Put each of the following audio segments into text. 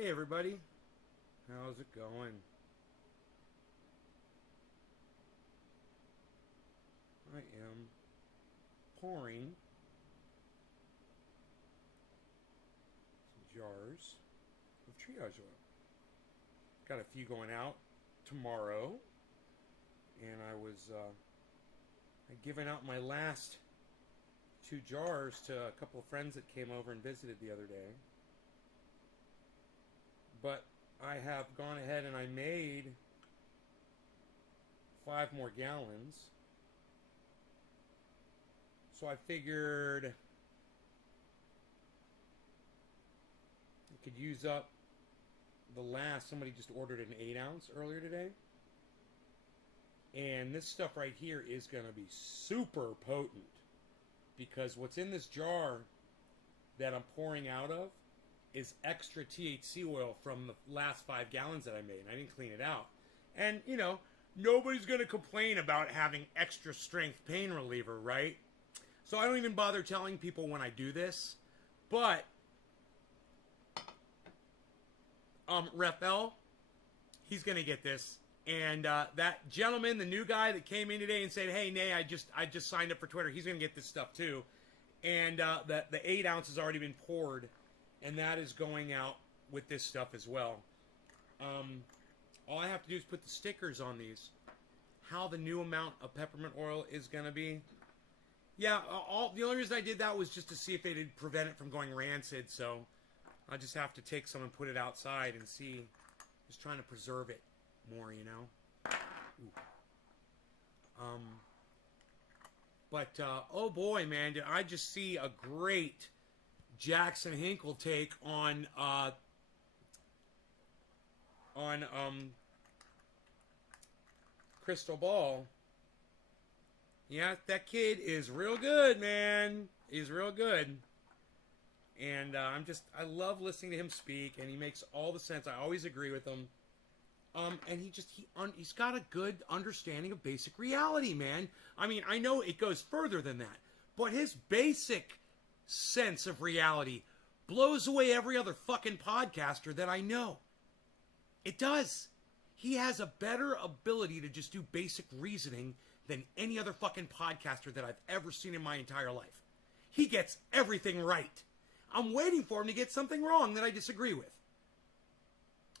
Hey everybody, how's it going? I am pouring some jars of triage oil. Got a few going out tomorrow, and I'd given out my last 2 jars to a couple of friends that came over and visited the other day. But I have gone ahead and I made 5 more gallons. So I figured I could use up the last. Somebody just ordered an 8 ounce earlier today. And this stuff right here is going to be super potent. Because what's in this jar that I'm pouring out of is extra THC oil from the last 5 gallons that I made. And I didn't clean it out. And, nobody's going to complain about having extra strength pain reliever, right? So I don't even bother telling people when I do this. But, Raphael, he's going to get this. And that gentleman, the new guy that came in today and said, hey, Nay, I just signed up for Twitter. He's going to get this stuff too. And the 8 ounce has already been poured. And that is going out with this stuff as well. All I have to do is put the stickers on these. How the new amount of peppermint oil is going to be. Yeah, the only reason I did that was just to see if they'd prevent it from going rancid. So I just have to take some and put it outside and see. Just trying to preserve it more, Ooh. But oh boy, man, did I just see a great Jackson Hinkle take on Crystal Ball. Yeah, that kid is real good, man. He's real good. And I love listening to him speak, and he makes all the sense. I always agree with him. And he's got a good understanding of basic reality, man. I mean, I know it goes further than that, but his basic sense of reality blows away every other fucking podcaster that I know. It does. He has a better ability to just do basic reasoning than any other fucking podcaster that I've ever seen in my entire life. He gets everything right. I'm waiting for him to get something wrong that I disagree with.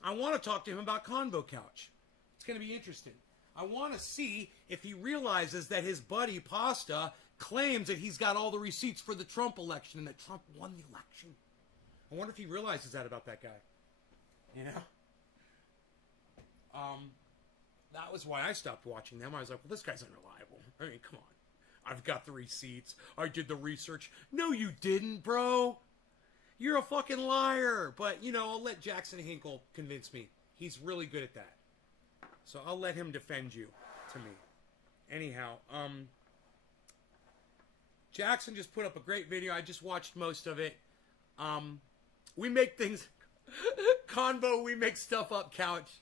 I want to talk to him about Convo Couch. It's going to be interesting. I want to see if he realizes that his buddy Pasta claims that he's got all the receipts for the Trump election and that Trump won the election. I wonder if he realizes that about that guy. That was why I stopped watching them. I was like, well, this guy's unreliable. I mean, come on. I've got the receipts. I did the research. No, you didn't, bro. You're a fucking liar. But, I'll let Jackson Hinkle convince me. He's really good at that. So I'll let him defend you to me. Anyhow, Jackson just put up a great video. I just watched most of it. We make things... Convo, we make stuff up, couch.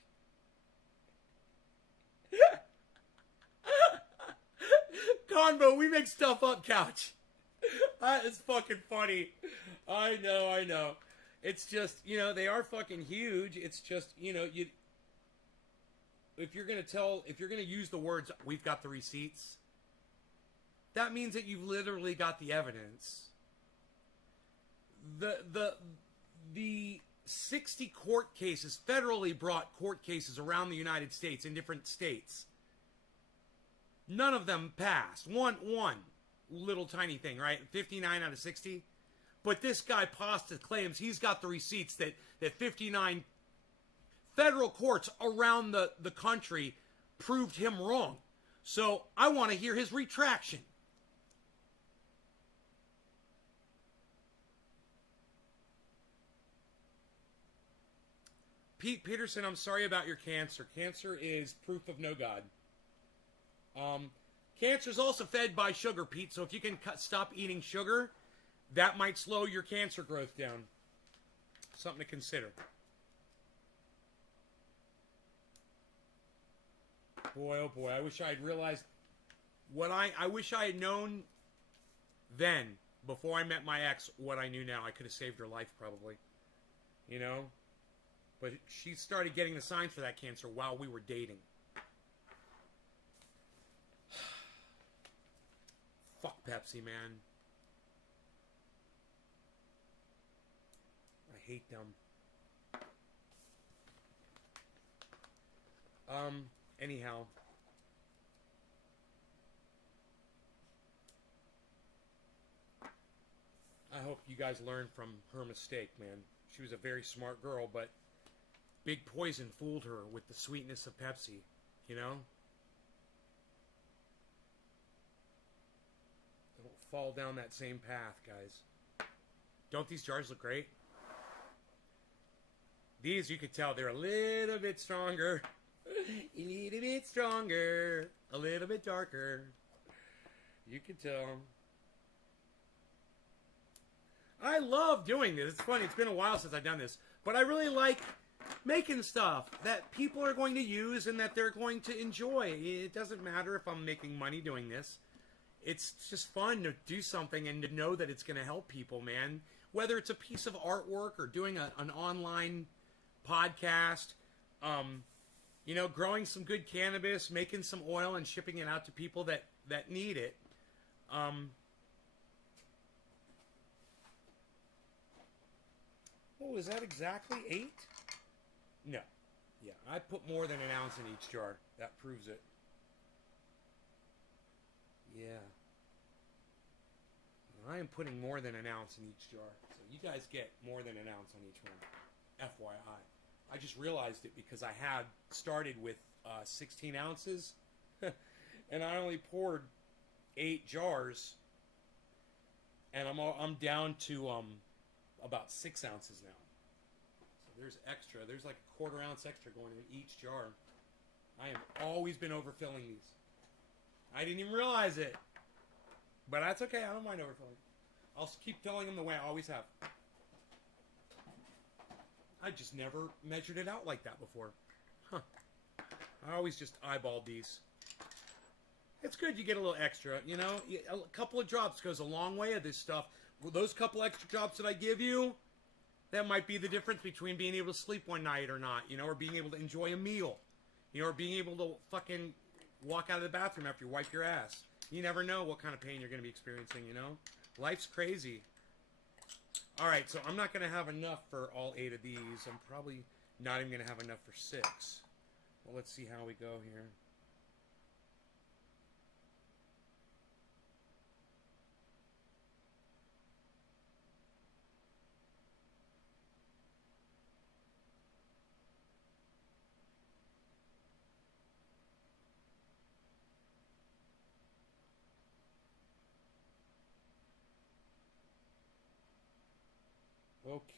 Convo, we make stuff up, couch. That is fucking funny. I know. It's just, they are fucking huge. It's just, if you're going to use the words, we've got the receipts, that means that you've literally got the evidence. The 60 court cases, federally brought court cases around the United States in different states. None of them passed. One little tiny thing, right? 59 out of 60. But this guy Pasta claims he's got the receipts that 59 federal courts around the country proved him wrong. So I want to hear his retraction. Pete Peterson, I'm sorry about your cancer. Cancer is proof of no God. Cancer is also fed by sugar, Pete, so if you can stop eating sugar, that might slow your cancer growth down. Something to consider. Boy, oh boy, I wish I had realized what I wish I had known then, before I met my ex, what I knew now. I could have saved her life, probably. But she started getting the signs for that cancer while we were dating. Fuck Pepsi, man. I hate them. Anyhow. I hope you guys learned from her mistake, man. She was a very smart girl, but Big Poison fooled her with the sweetness of Pepsi, you know? Don't fall down that same path, guys. Don't these jars look great? These, you could tell, they're a little bit stronger. A little bit stronger. A little bit darker. You could tell. I love doing this. It's funny. It's been a while since I've done this. But I really like making stuff that people are going to use and that they're going to enjoy. It doesn't matter if I'm making money doing this. It's just fun to do something and to know that it's going to help people, man. Whether it's a piece of artwork or doing an online podcast, you know, growing some good cannabis, making some oil and shipping it out to people that need it. Oh, is that exactly 8? No. Yeah, I put more than an ounce in each jar. That proves it. Yeah. I am putting more than an ounce in each jar. So you guys get more than an ounce on each one. FYI. I just realized it because I had started with 16 ounces. And I only poured 8 jars. And I'm down to about 6 ounces now. So there's extra. There's like a quarter ounce extra going in each jar. I have always been overfilling these. I didn't even realize it. But that's okay. I don't mind overfilling. I'll keep filling them the way I always have. I just never measured it out like that before. Huh. I always just eyeballed these. It's good you get a little extra, you know. A couple of drops goes a long way of this stuff. Those couple extra drops that I give you, that might be the difference between being able to sleep one night or not, you know, or being able to enjoy a meal, you know, or being able to fucking walk out of the bathroom after you wipe your ass. You never know what kind of pain you're going to be experiencing, you know. Life's crazy. All right, so I'm not going to have enough for all 8 of these. I'm probably not even going to have enough for 6. Well, let's see how we go here.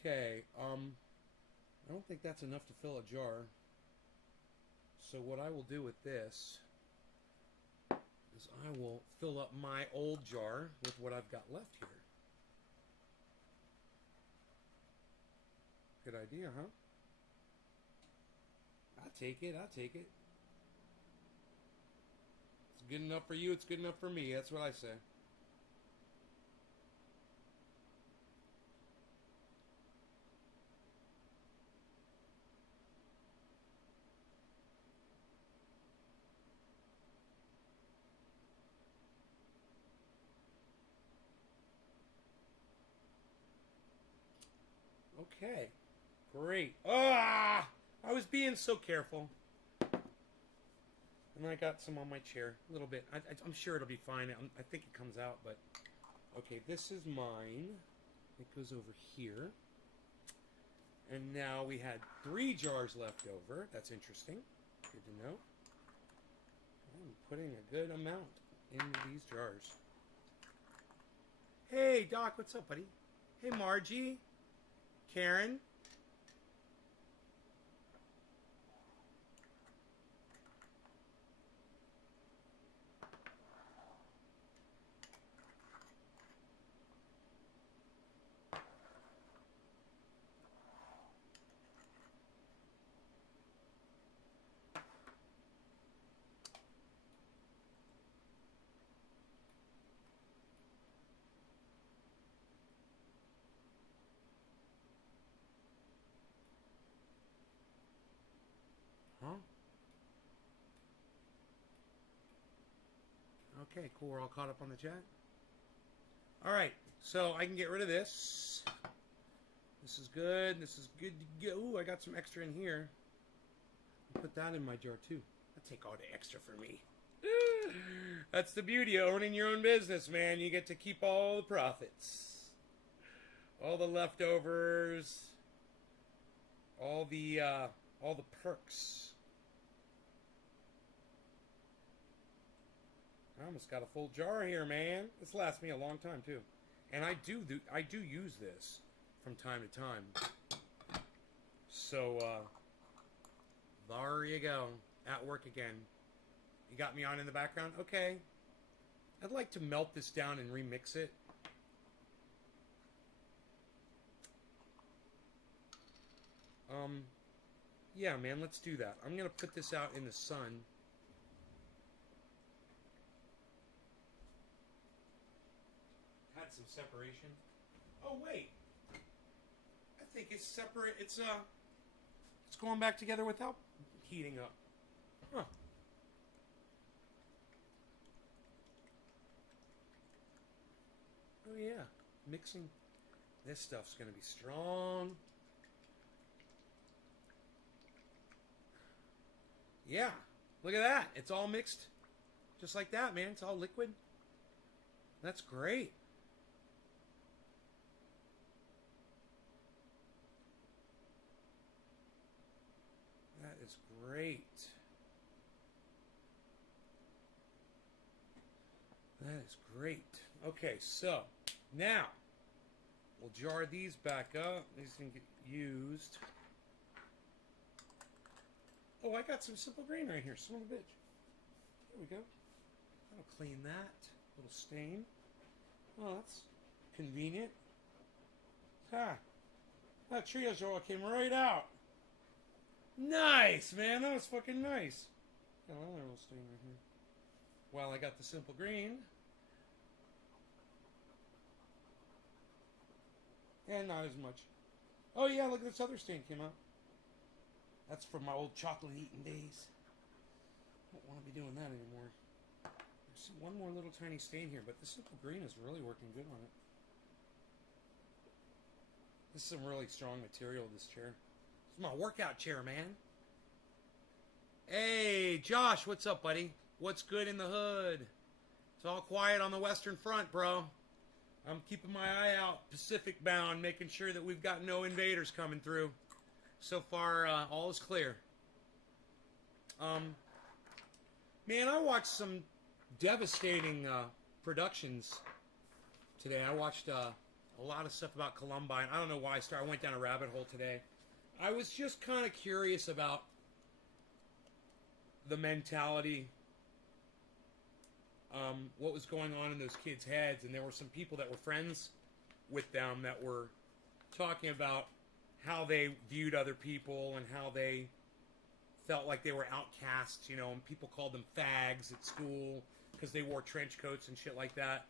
Okay, I don't think that's enough to fill a jar. So what I will do with this is I will fill up my old jar with what I've got left here. Good idea, huh? I'll take it, I'll take it. It's good enough for you, it's good enough for me, that's what I say. Okay, great. Ah! I was being so careful. And I got some on my chair, a little bit. I'm sure it'll be fine. I think it comes out, but... Okay, this is mine. It goes over here. And now we had 3 jars left over. That's interesting. Good to know. I'm putting a good amount in these jars. Hey, Doc, what's up, buddy? Hey, Margie. Karen. Okay, cool. We're all caught up on the chat. All right, so I can get rid of this. This is good. This is good to go. Ooh, I got some extra in here. I'll put that in my jar too. I'll take all the extra for me. That's the beauty of owning your own business, man. You get to keep all the profits, all the leftovers, all the perks. I almost got a full jar here, man. This lasts me a long time too, and I do use this from time to time. So there you go. At work again. You got me on in the background? Okay. I'd like to melt this down and remix it. Yeah, man, let's do that. I'm gonna put this out in the sun. Had some separation. Oh wait, I think it's separate. It's going back together without heating up. Huh. Oh yeah, mixing. This stuff's gonna be strong. Yeah, look at that. It's all mixed just like that, man. It's all liquid. That's great. That is great. That is great. Okay, so now we'll jar these back up. These can get used. Oh, I got some Simple Green right here. Son of a bitch. There we go. I'll clean that. Little stain. Oh, that's convenient. Ha! That Triazole came right out. Nice, man. That was fucking nice. Got another little stain right here. Well, I got the Simple Green. And not as much. Oh, yeah, look at this other stain came out. That's from my old chocolate eating days. Don't want to be doing that anymore. There's one more little tiny stain here, but the Simple Green is really working good on it. This is some really strong material, this chair. It's my workout chair, man. Hey, Josh, what's up, buddy? What's good in the hood? It's all quiet on the Western Front, bro. I'm keeping my eye out, Pacific bound, making sure that we've got no invaders coming through. So far, all is clear. Man, I watched some devastating productions today. I watched a lot of stuff about Columbine. I don't know why I went down a rabbit hole today. I was just kind of curious about the mentality, what was going on in those kids' heads, and there were some people that were friends with them that were talking about how they viewed other people and how they felt like they were outcasts, you know, and people called them fags at school because they wore trench coats and shit like that.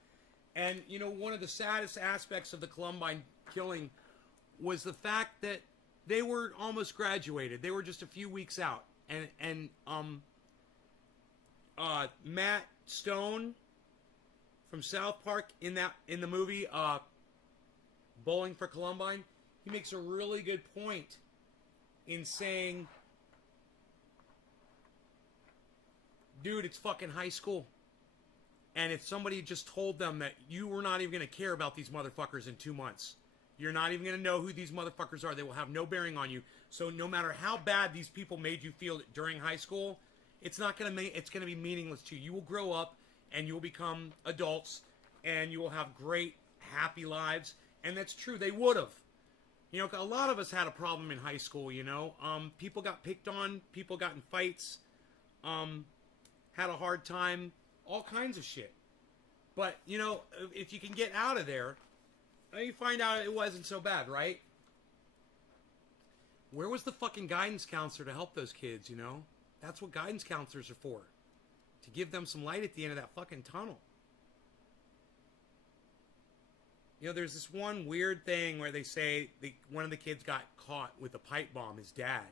And, you know, one of the saddest aspects of the Columbine killing was the fact that they were almost graduated. They were just a few weeks out. And Matt Stone from South Park in the movie Bowling for Columbine, he makes a really good point in saying, dude, it's fucking high school. And if somebody just told them that you were not even going to care about these motherfuckers in 2 months, you're not even going to know who these motherfuckers are, they will have no bearing on you. So no matter how bad these people made you feel during high school, it's going to be meaningless to you. You will grow up and you will become adults and you will have great, happy lives. And that's true. They would have. You know, a lot of us had a problem in high school, you know. People got picked on. People got in fights. Had a hard time. All kinds of shit. But, you know, if you can get out of there, you find out it wasn't so bad, right? Where was the fucking guidance counselor to help those kids, you know? That's what guidance counselors are for. To give them some light at the end of that fucking tunnel. You know, there's this one weird thing where they say one of the kids got caught with a pipe bomb. His dad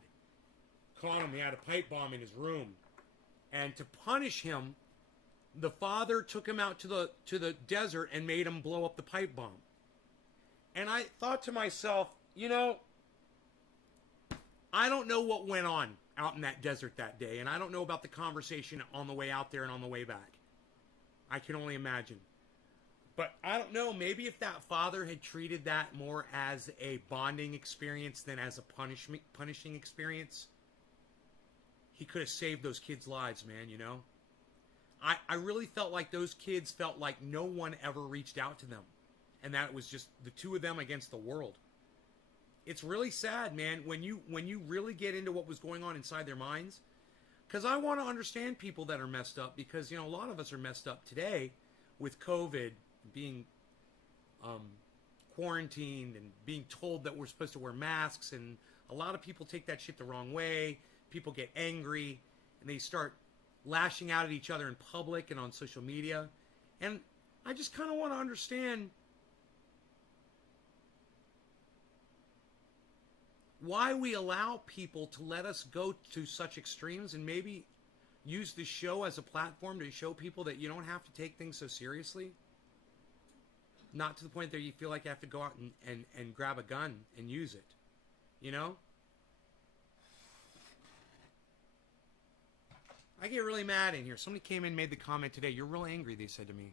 caught him. He had a pipe bomb in his room. And to punish him, the father took him out to the desert and made him blow up the pipe bomb. And I thought to myself, I don't know what went on out in that desert that day, and I don't know about the conversation on the way out there and on the way back. I can only imagine. But I don't know, maybe if that father had treated that more as a bonding experience than as a punishing experience, he could have saved those kids' lives, man, I really felt like those kids felt like no one ever reached out to them. And that it was just the two of them against the world. It's really sad, man, when you really get into what was going on inside their minds. Because I want to understand people that are messed up, because, a lot of us are messed up today with COVID, being quarantined and being told that we're supposed to wear masks. And a lot of people take that shit the wrong way. People get angry and they start lashing out at each other in public and on social media. And I just kind of want to understand why we allow people to let us go to such extremes, and maybe use this show as a platform to show people that you don't have to take things so seriously. Not to the point that you feel like you have to go out and grab a gun and use it. I get really mad in here. Somebody came in and made the comment today, "You're real angry," they said to me.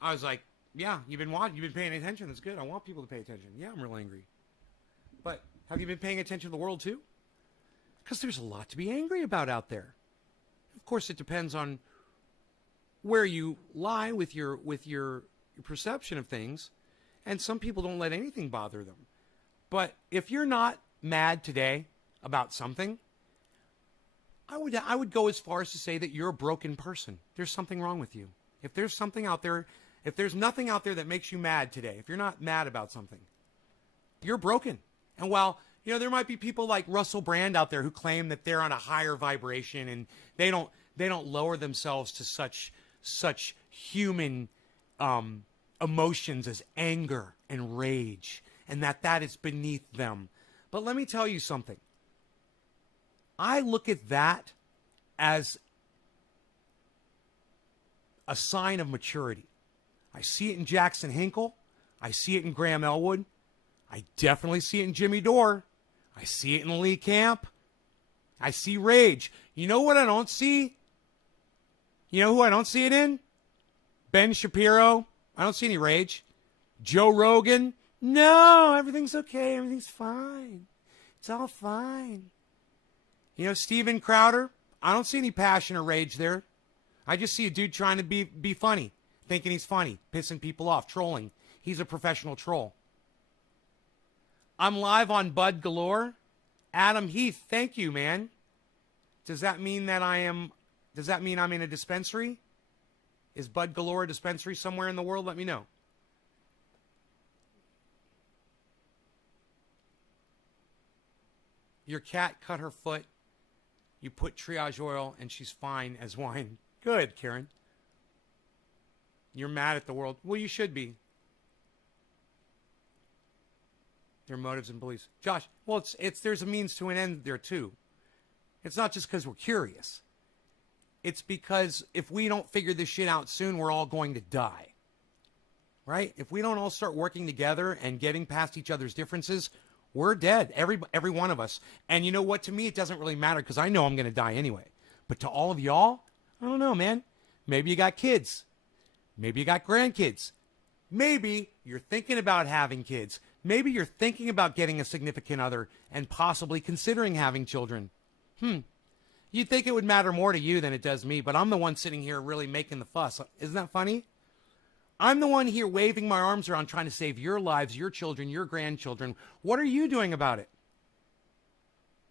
I was like, yeah, you've been paying attention. That's good. I want people to pay attention. Yeah, I'm real angry. But have you been paying attention to the world too? Because there's a lot to be angry about out there. Of course, it depends on where you lie with your perception of things. And some people don't let anything bother them. But if you're not mad today about something, I would go as far as to say that you're a broken person. There's something wrong with you. If there's something out there, if there's nothing out there that makes you mad today, if you're not mad about something, you're broken. And while, there might be people like Russell Brand out there who claim that they're on a higher vibration and they don't lower themselves to such human emotions as anger and rage, and that is beneath them. But let me tell you something. I look at that as a sign of maturity. I see it in Jackson Hinkle. I see it in Graham Elwood. I definitely see it in Jimmy Dore. I see it in Lee Camp. I see rage. You know what I don't see? You know who I don't see it in? Ben Shapiro. I don't see any rage. Joe Rogan. No, everything's okay. Everything's fine. It's all fine. Steven Crowder. I don't see any passion or rage there. I just see a dude trying to be funny, thinking he's funny, pissing people off, trolling. He's a professional troll. I'm live on Bud Galore. Adam Heath, thank you, man. Does that mean I'm in a dispensary? Is Bud Galore a dispensary somewhere in the world? Let me know. Your cat cut her foot. You put triage oil and she's fine as wine. Good, Karen. You're mad at the world. Well, you should be. Their motives and beliefs. Josh, well, there's a means to an end there too. It's not just because we're curious. It's because if we don't figure this shit out soon, we're all going to die. Right? If we don't all start working together and getting past each other's differences, we're dead. Every one of us. And you know what? To me, it doesn't really matter because I know I'm going to die anyway. But to all of y'all, I don't know, man. Maybe you got kids. Maybe you got grandkids. Maybe you're thinking about having kids. Maybe you're thinking about getting a significant other and possibly considering having children. You'd think it would matter more to you than it does me, but I'm the one sitting here really making the fuss. Isn't that funny? I'm the one here waving my arms around trying to save your lives, your children, your grandchildren. What are you doing about it?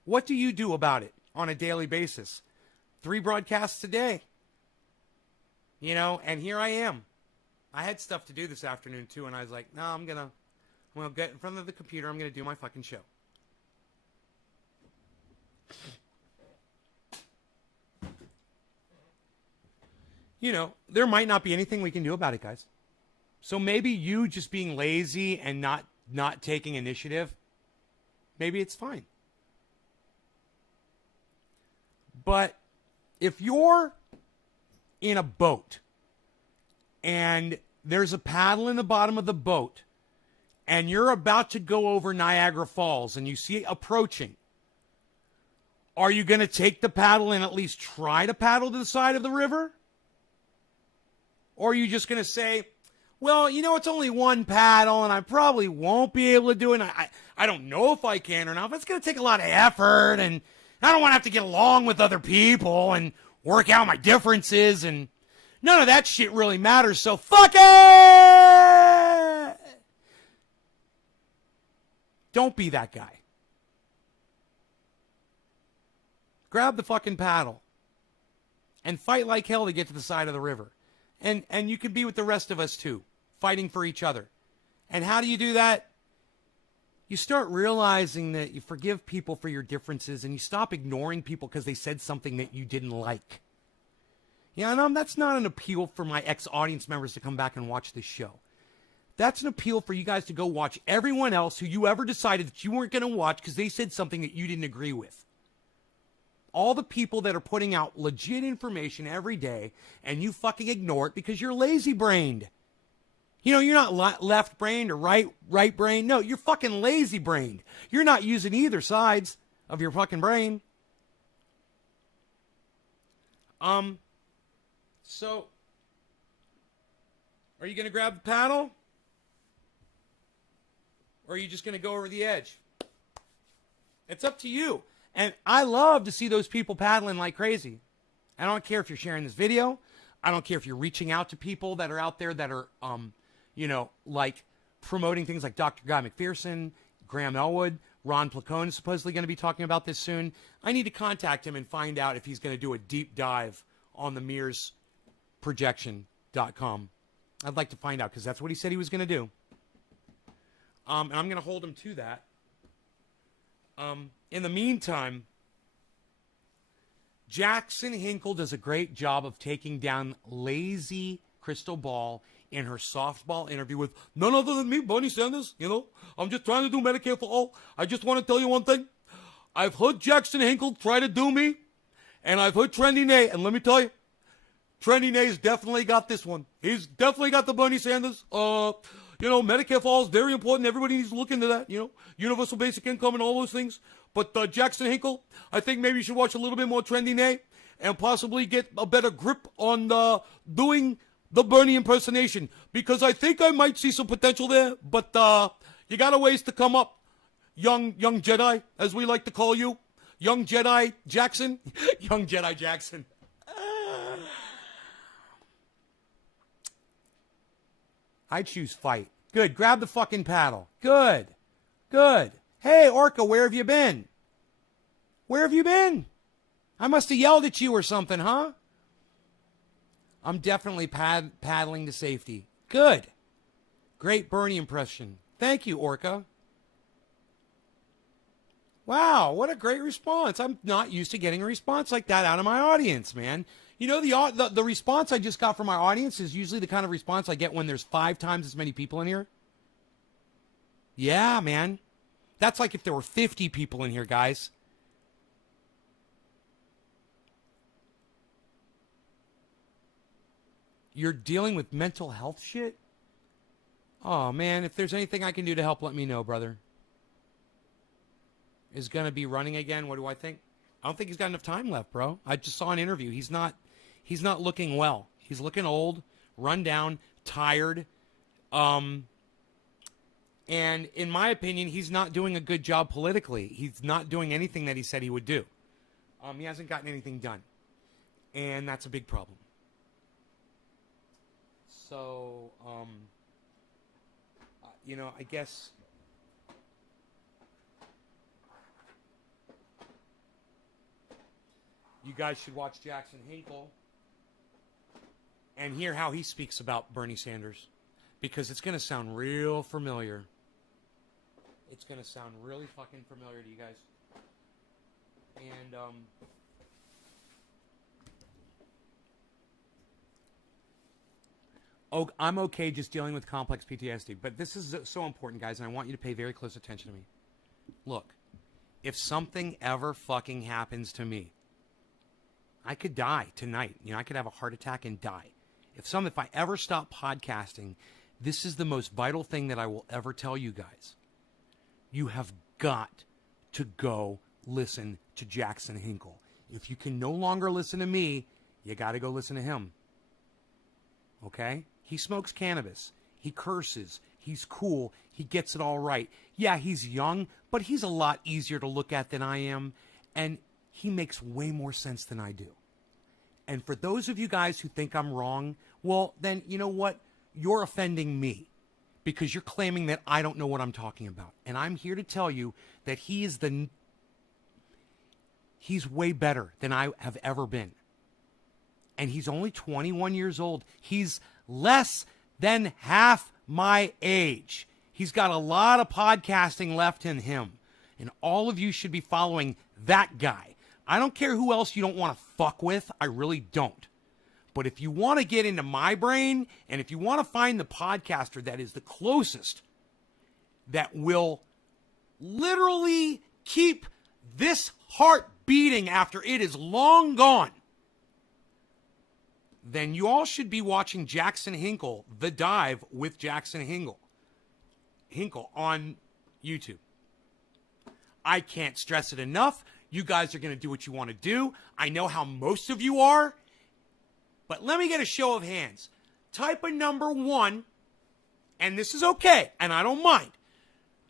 What do you do about it on a daily basis? 3 broadcasts a day. And here I am. I had stuff to do this afternoon too, and I was like, no, I'm going to get in front of the computer. I'm going to do my fucking show. There might not be anything we can do about it, guys. So maybe you just being lazy and not taking initiative, maybe it's fine. But if you're in a boat and there's a paddle in the bottom of the boat and you're about to go over Niagara Falls and you see it approaching, are you going to take the paddle and at least try to paddle to the side of the river? Or are you just going to say, well, you know, it's only one paddle and I probably won't be able to do it. I don't know if I can or not, but it's going to take a lot of effort and I don't want to have to get along with other people and work out my differences, and none of that shit really matters, so fuck it! Don't be that guy. Grab the fucking paddle and fight like hell to get to the side of the river. And you can be with the rest of us too, fighting for each other. And how do you do that? You start realizing that you forgive people for your differences and you stop ignoring people because they said something that you didn't like. Yeah, and that's not an appeal for my ex-audience members to come back and watch this show. That's an appeal for you guys to go watch everyone else who you ever decided that you weren't going to watch because they said something that you didn't agree with. All the people that are putting out legit information every day and you fucking ignore it because you're lazy-brained. You know, you're not left-brained or right-brained. No, you're fucking lazy-brained. You're not using either sides of your fucking brain. So, are you going to grab the paddle? Or are you just going to go over the edge? It's up to you. And I love to see those people paddling like crazy. I don't care if you're sharing this video. I don't care if you're reaching out to people that are out there that are, you know, like promoting things like Dr. Guy McPherson, Graham Elwood, Ron Placone is supposedly going to be talking about this soon. I need to contact him and find out if he's going to do a deep dive on the MearsProjection.com. I'd like to find out because that's what he said he was going to do. And I'm going to hold him to that. In the meantime, Jackson Hinkle does a great job of taking down lazy Crystal Ball in her softball interview with none other than me, Bernie Sanders. You know, I'm just trying to do Medicare for all. I just want to tell you one thing. I've heard Jackson Hinkle try to do me, and I've heard Trendy Nay, and let me tell you, Trendy Nay's definitely got this one. He's definitely got the Bernie Sanders. You know, Medicare for all is very important. Everybody needs to look into that, you know, universal basic income and all those things. But Jackson Hinkle, I think maybe you should watch a little bit more Trendy Nay and possibly get a better grip on doing the Bernie impersonation, because I think I might see some potential there, but you got a ways to come up, young Jedi, as we like to call you. Young Jedi Jackson. Young Jedi Jackson. I choose fight. Good. Grab the fucking paddle. Good. Good. Hey, Orca, where have you been? Where have you been? I must have yelled at you or something, huh? I'm definitely paddling to safety. Good. Great Bernie impression. Thank you, Orca. Wow, what a great response. I'm not used to getting a response like that out of my audience, man. You know, the response I just got from my audience is usually the kind of response I get when there's 5 times as many people in here. Yeah, man. That's like if there were 50 people in here, guys. You're dealing with mental health shit? Oh, man, if there's anything I can do to help, let me know, brother. Is going to be running again? What do I think? I don't think he's got enough time left, bro. I just saw an interview. He's not looking well. He's looking old, run down, tired. And in my opinion, he's not doing a good job politically. He's not doing anything that he said he would do. He hasn't gotten anything done. And that's a big problem. So, you know, I guess you guys should watch Jackson Hinkle and hear how he speaks about Bernie Sanders, because it's going to sound real familiar. It's going to sound really fucking familiar to you guys. And, oh, I'm okay just dealing with complex PTSD, but this is so important, guys, and I want you to pay very close attention to me. Look, if something ever fucking happens to me, I could die tonight. I could have a heart attack and die. If I ever stop podcasting, this is the most vital thing that I will ever tell you guys. You have got to go listen to Jackson Hinkle. If you can no longer listen to me, you got to go listen to him. Okay? He smokes cannabis. He curses. He's cool. He gets it all right. Yeah, he's young, but he's a lot easier to look at than I am. And he makes way more sense than I do. And for those of you guys who think I'm wrong, well, then you know what? You're offending me because you're claiming that I don't know what I'm talking about. And I'm here to tell you that he's way better than I have ever been. And he's only 21 years old. He's less than half my age. He's got a lot of podcasting left in him. And all of you should be following that guy. I don't care who else you don't want to fuck with. I really don't. But if you want to get into my brain, and if you want to find the podcaster that is the closest, that will literally keep this heart beating after it is long gone, then you all should be watching Jackson Hinkle, The Dive with Jackson Hinkle on YouTube. I can't stress it enough. You guys are going to do what you want to do. I know how most of you are. But let me get a show of hands. Type a number 1, and this is okay, and I don't mind.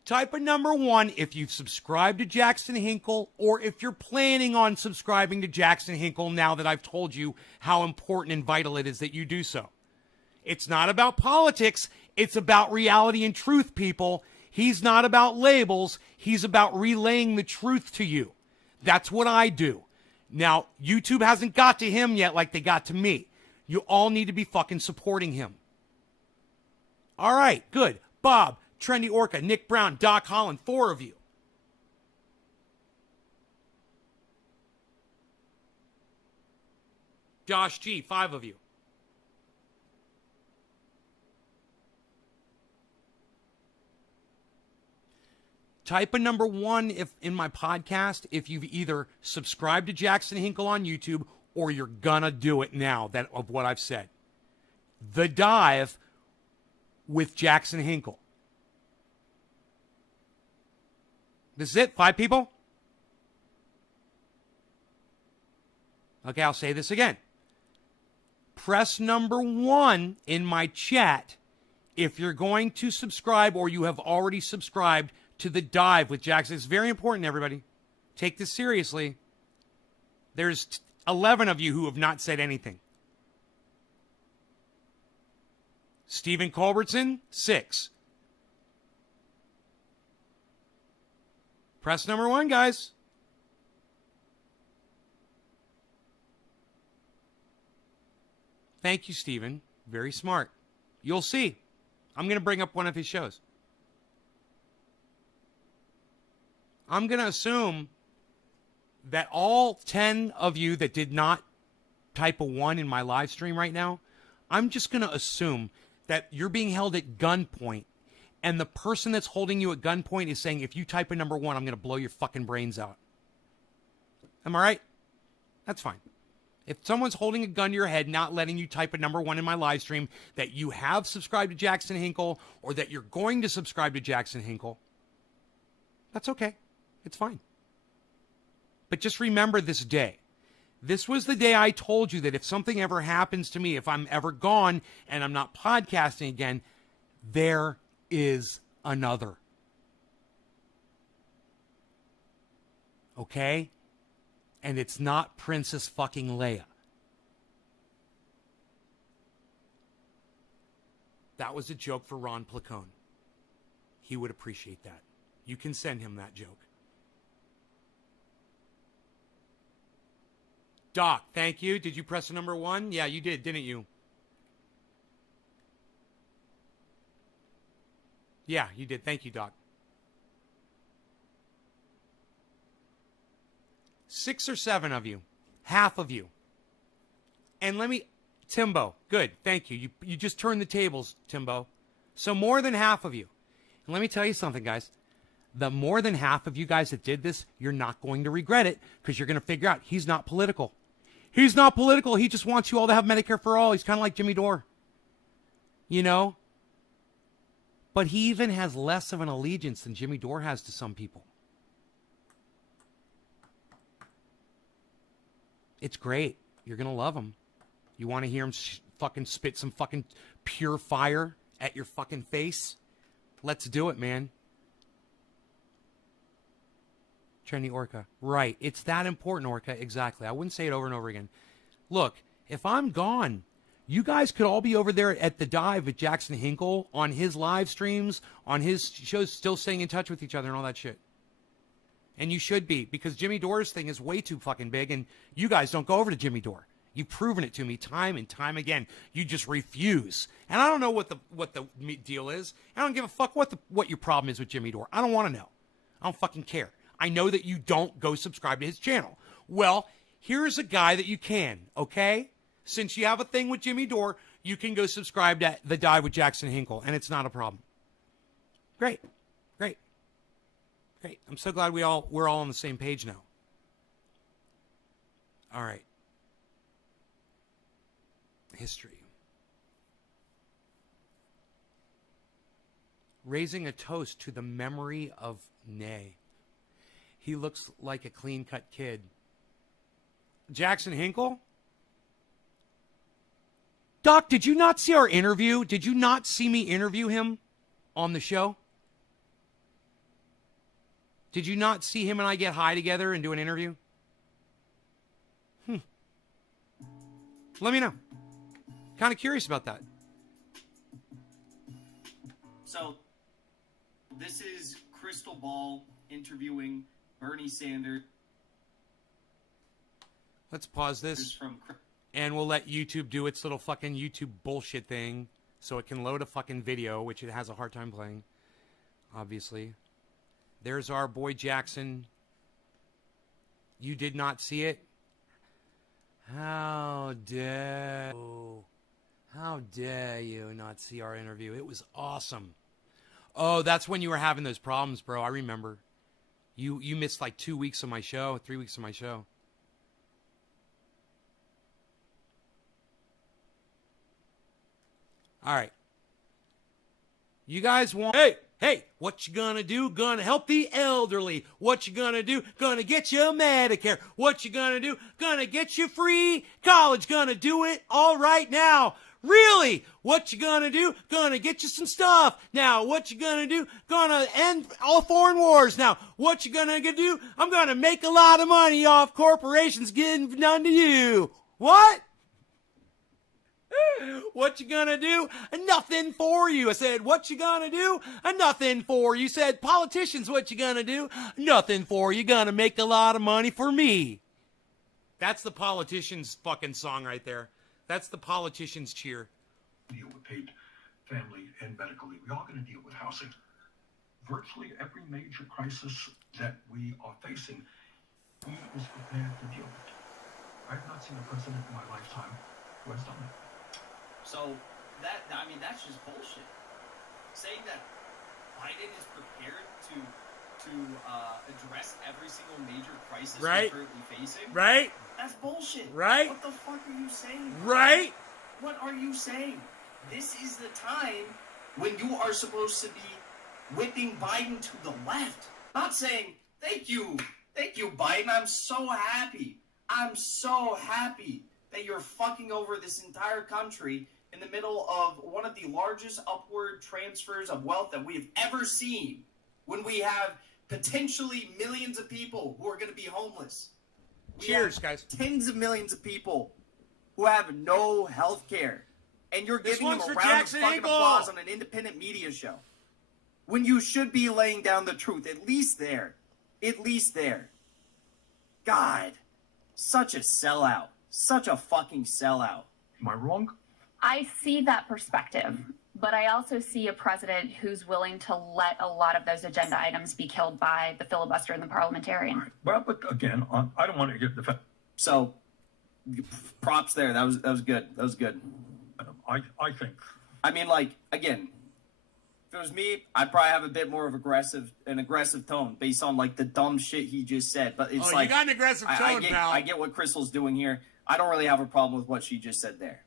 Type a number 1 if you've subscribed to Jackson Hinkle, or if you're planning on subscribing to Jackson Hinkle now that I've told you how important and vital it is that you do so. It's not about politics. It's about reality and truth, people. He's not about labels. He's about relaying the truth to you. That's what I do. Now, YouTube hasn't got to him yet like they got to me. You all need to be fucking supporting him. All right, good. Bob, Trendy Orca, Nick Brown, Doc Holland, 4 of you. Josh G, 5 of you. Type a number 1 if in my podcast if you've either subscribed to Jackson Hinkle on YouTube or you're gonna do it now of what I've said. The Dive with Jackson Hinkle. This is it? 5 people? Okay, I'll say this again. Press number 1 in my chat if you're going to subscribe or you have already subscribed to The Dive with Jackson. It's very important, everybody. Take this seriously. There's 11 of you who have not said anything. Stephen Culbertson, 6. Press number 1, guys. Thank you, Stephen. Very smart. You'll see. I'm going to bring up one of his shows. I'm going to assume that all 10 of you that did not type a 1 in my live stream right now, I'm just going to assume that you're being held at gunpoint, and the person that's holding you at gunpoint is saying, if you type a number 1, I'm going to blow your fucking brains out. Am I right? That's fine. If someone's holding a gun to your head, not letting you type a number 1 in my live stream, that you have subscribed to Jackson Hinkle, or that you're going to subscribe to Jackson Hinkle, that's okay. It's fine. But just remember this day. This was the day I told you that if something ever happens to me, if I'm ever gone and I'm not podcasting again, there is another. Okay? And it's not Princess fucking Leia. That was a joke for Ron Placone. He would appreciate that. You can send him that joke. Doc, thank you. Did you press the number 1? Yeah, you did, didn't you? Yeah, you did. Thank you, Doc. 6 or 7 of you. Half of you. And Timbo, good. Thank you. You just turned the tables, Timbo. So more than half of you. And let me tell you something, guys. The more than half of you guys that did this, you're not going to regret it because you're going to figure out he's not political. He's not political. He just wants you all to have Medicare for all. He's kind of like Jimmy Dore. You know? But he even has less of an allegiance than Jimmy Dore has to some people. It's great. You're going to love him. You want to hear him fucking spit some fucking pure fire at your fucking face? Let's do it, man. Trendy Orca. Right. It's that important, Orca. Exactly. I wouldn't say it over and over again. Look, if I'm gone, you guys could all be over there at the dive with Jackson Hinkle on his live streams, on his shows, still staying in touch with each other and all that shit. And you should be, because Jimmy Dore's thing is way too fucking big, and you guys don't go over to Jimmy Dore. You've proven it to me time and time again. You just refuse. And I don't know what the deal is. I don't give a fuck what your problem is with Jimmy Dore. I don't want to know. I don't fucking care. I know that you don't go subscribe to his channel. Well, here's a guy that you can, okay? Since you have a thing with Jimmy Dore, you can go subscribe to The Dive with Jackson Hinkle, and it's not a problem. Great. Great. Great. I'm so glad we're all on the same page now. All right. History. Raising a toast to the memory of Nay. He looks like a clean-cut kid. Jackson Hinkle? Doc, did you not see our interview? Did you not see me interview him on the show? Did you not see him and I get high together and do an interview? Let me know. Kind of curious about that. So, this is Crystal Ball interviewing Bernie Sanders. Let's pause this, and we'll let YouTube do its little fucking YouTube bullshit thing so it can load a fucking video, which it has a hard time playing, obviously. There's our boy Jackson. You did not see it? How dare you not see our interview? It was awesome. Oh, that's when you were having those problems, bro. I remember. You missed like 2 weeks of my show, 3 weeks of my show. All right. You guys want... Hey, what you gonna do? Gonna help the elderly. What you gonna do? Gonna get you Medicare. What you gonna do? Gonna get you free college. Gonna do it all right now. Really? What you gonna do? Gonna get you some stuff. Now, what you gonna do? Gonna end all foreign wars. Now, what you gonna do? I'm gonna make a lot of money off corporations getting done to you. What? What you gonna do? Nothing for you. I said, what you gonna do? Nothing for you. You said, politicians, what you gonna do? Nothing for you. Gonna make a lot of money for me. That's the politician's fucking song right there. That's the politician's cheer. Deal with hate, family, and medically. We are going to deal with housing. Virtually every major crisis that we are facing, he is prepared to deal with. I have not seen a president in my lifetime who has done that. So, that's just bullshit. Saying that Biden is prepared to address every single major crisis we're currently facing. Right. That's bullshit. Right. What the fuck are you saying? Right. What are you saying? This is the time when you are supposed to be whipping Biden to the left. Not saying, thank you, Biden. I'm so happy that you're fucking over this entire country in the middle of one of the largest upward transfers of wealth that we have ever seen, when we have potentially millions of people who are going to be homeless. Cheers, guys. Tens of millions of people who have no health care. And you're giving them a round of fucking applause on an independent media show. When you should be laying down the truth. At least there. God. Such a sellout. Such a fucking sellout. Am I wrong? I see that perspective. But I also see a president who's willing to let a lot of those agenda items be killed by the filibuster and the parliamentarian. Right. Well, but again, I don't want to get the... So, props there. That was good. I think... I mean, like, again, If it was me, I'd probably have a bit more of an aggressive tone based on like the dumb shit he just said. But it's like you got an aggressive tone, pal. I get what Crystal's doing here. I don't really have a problem with what she just said there.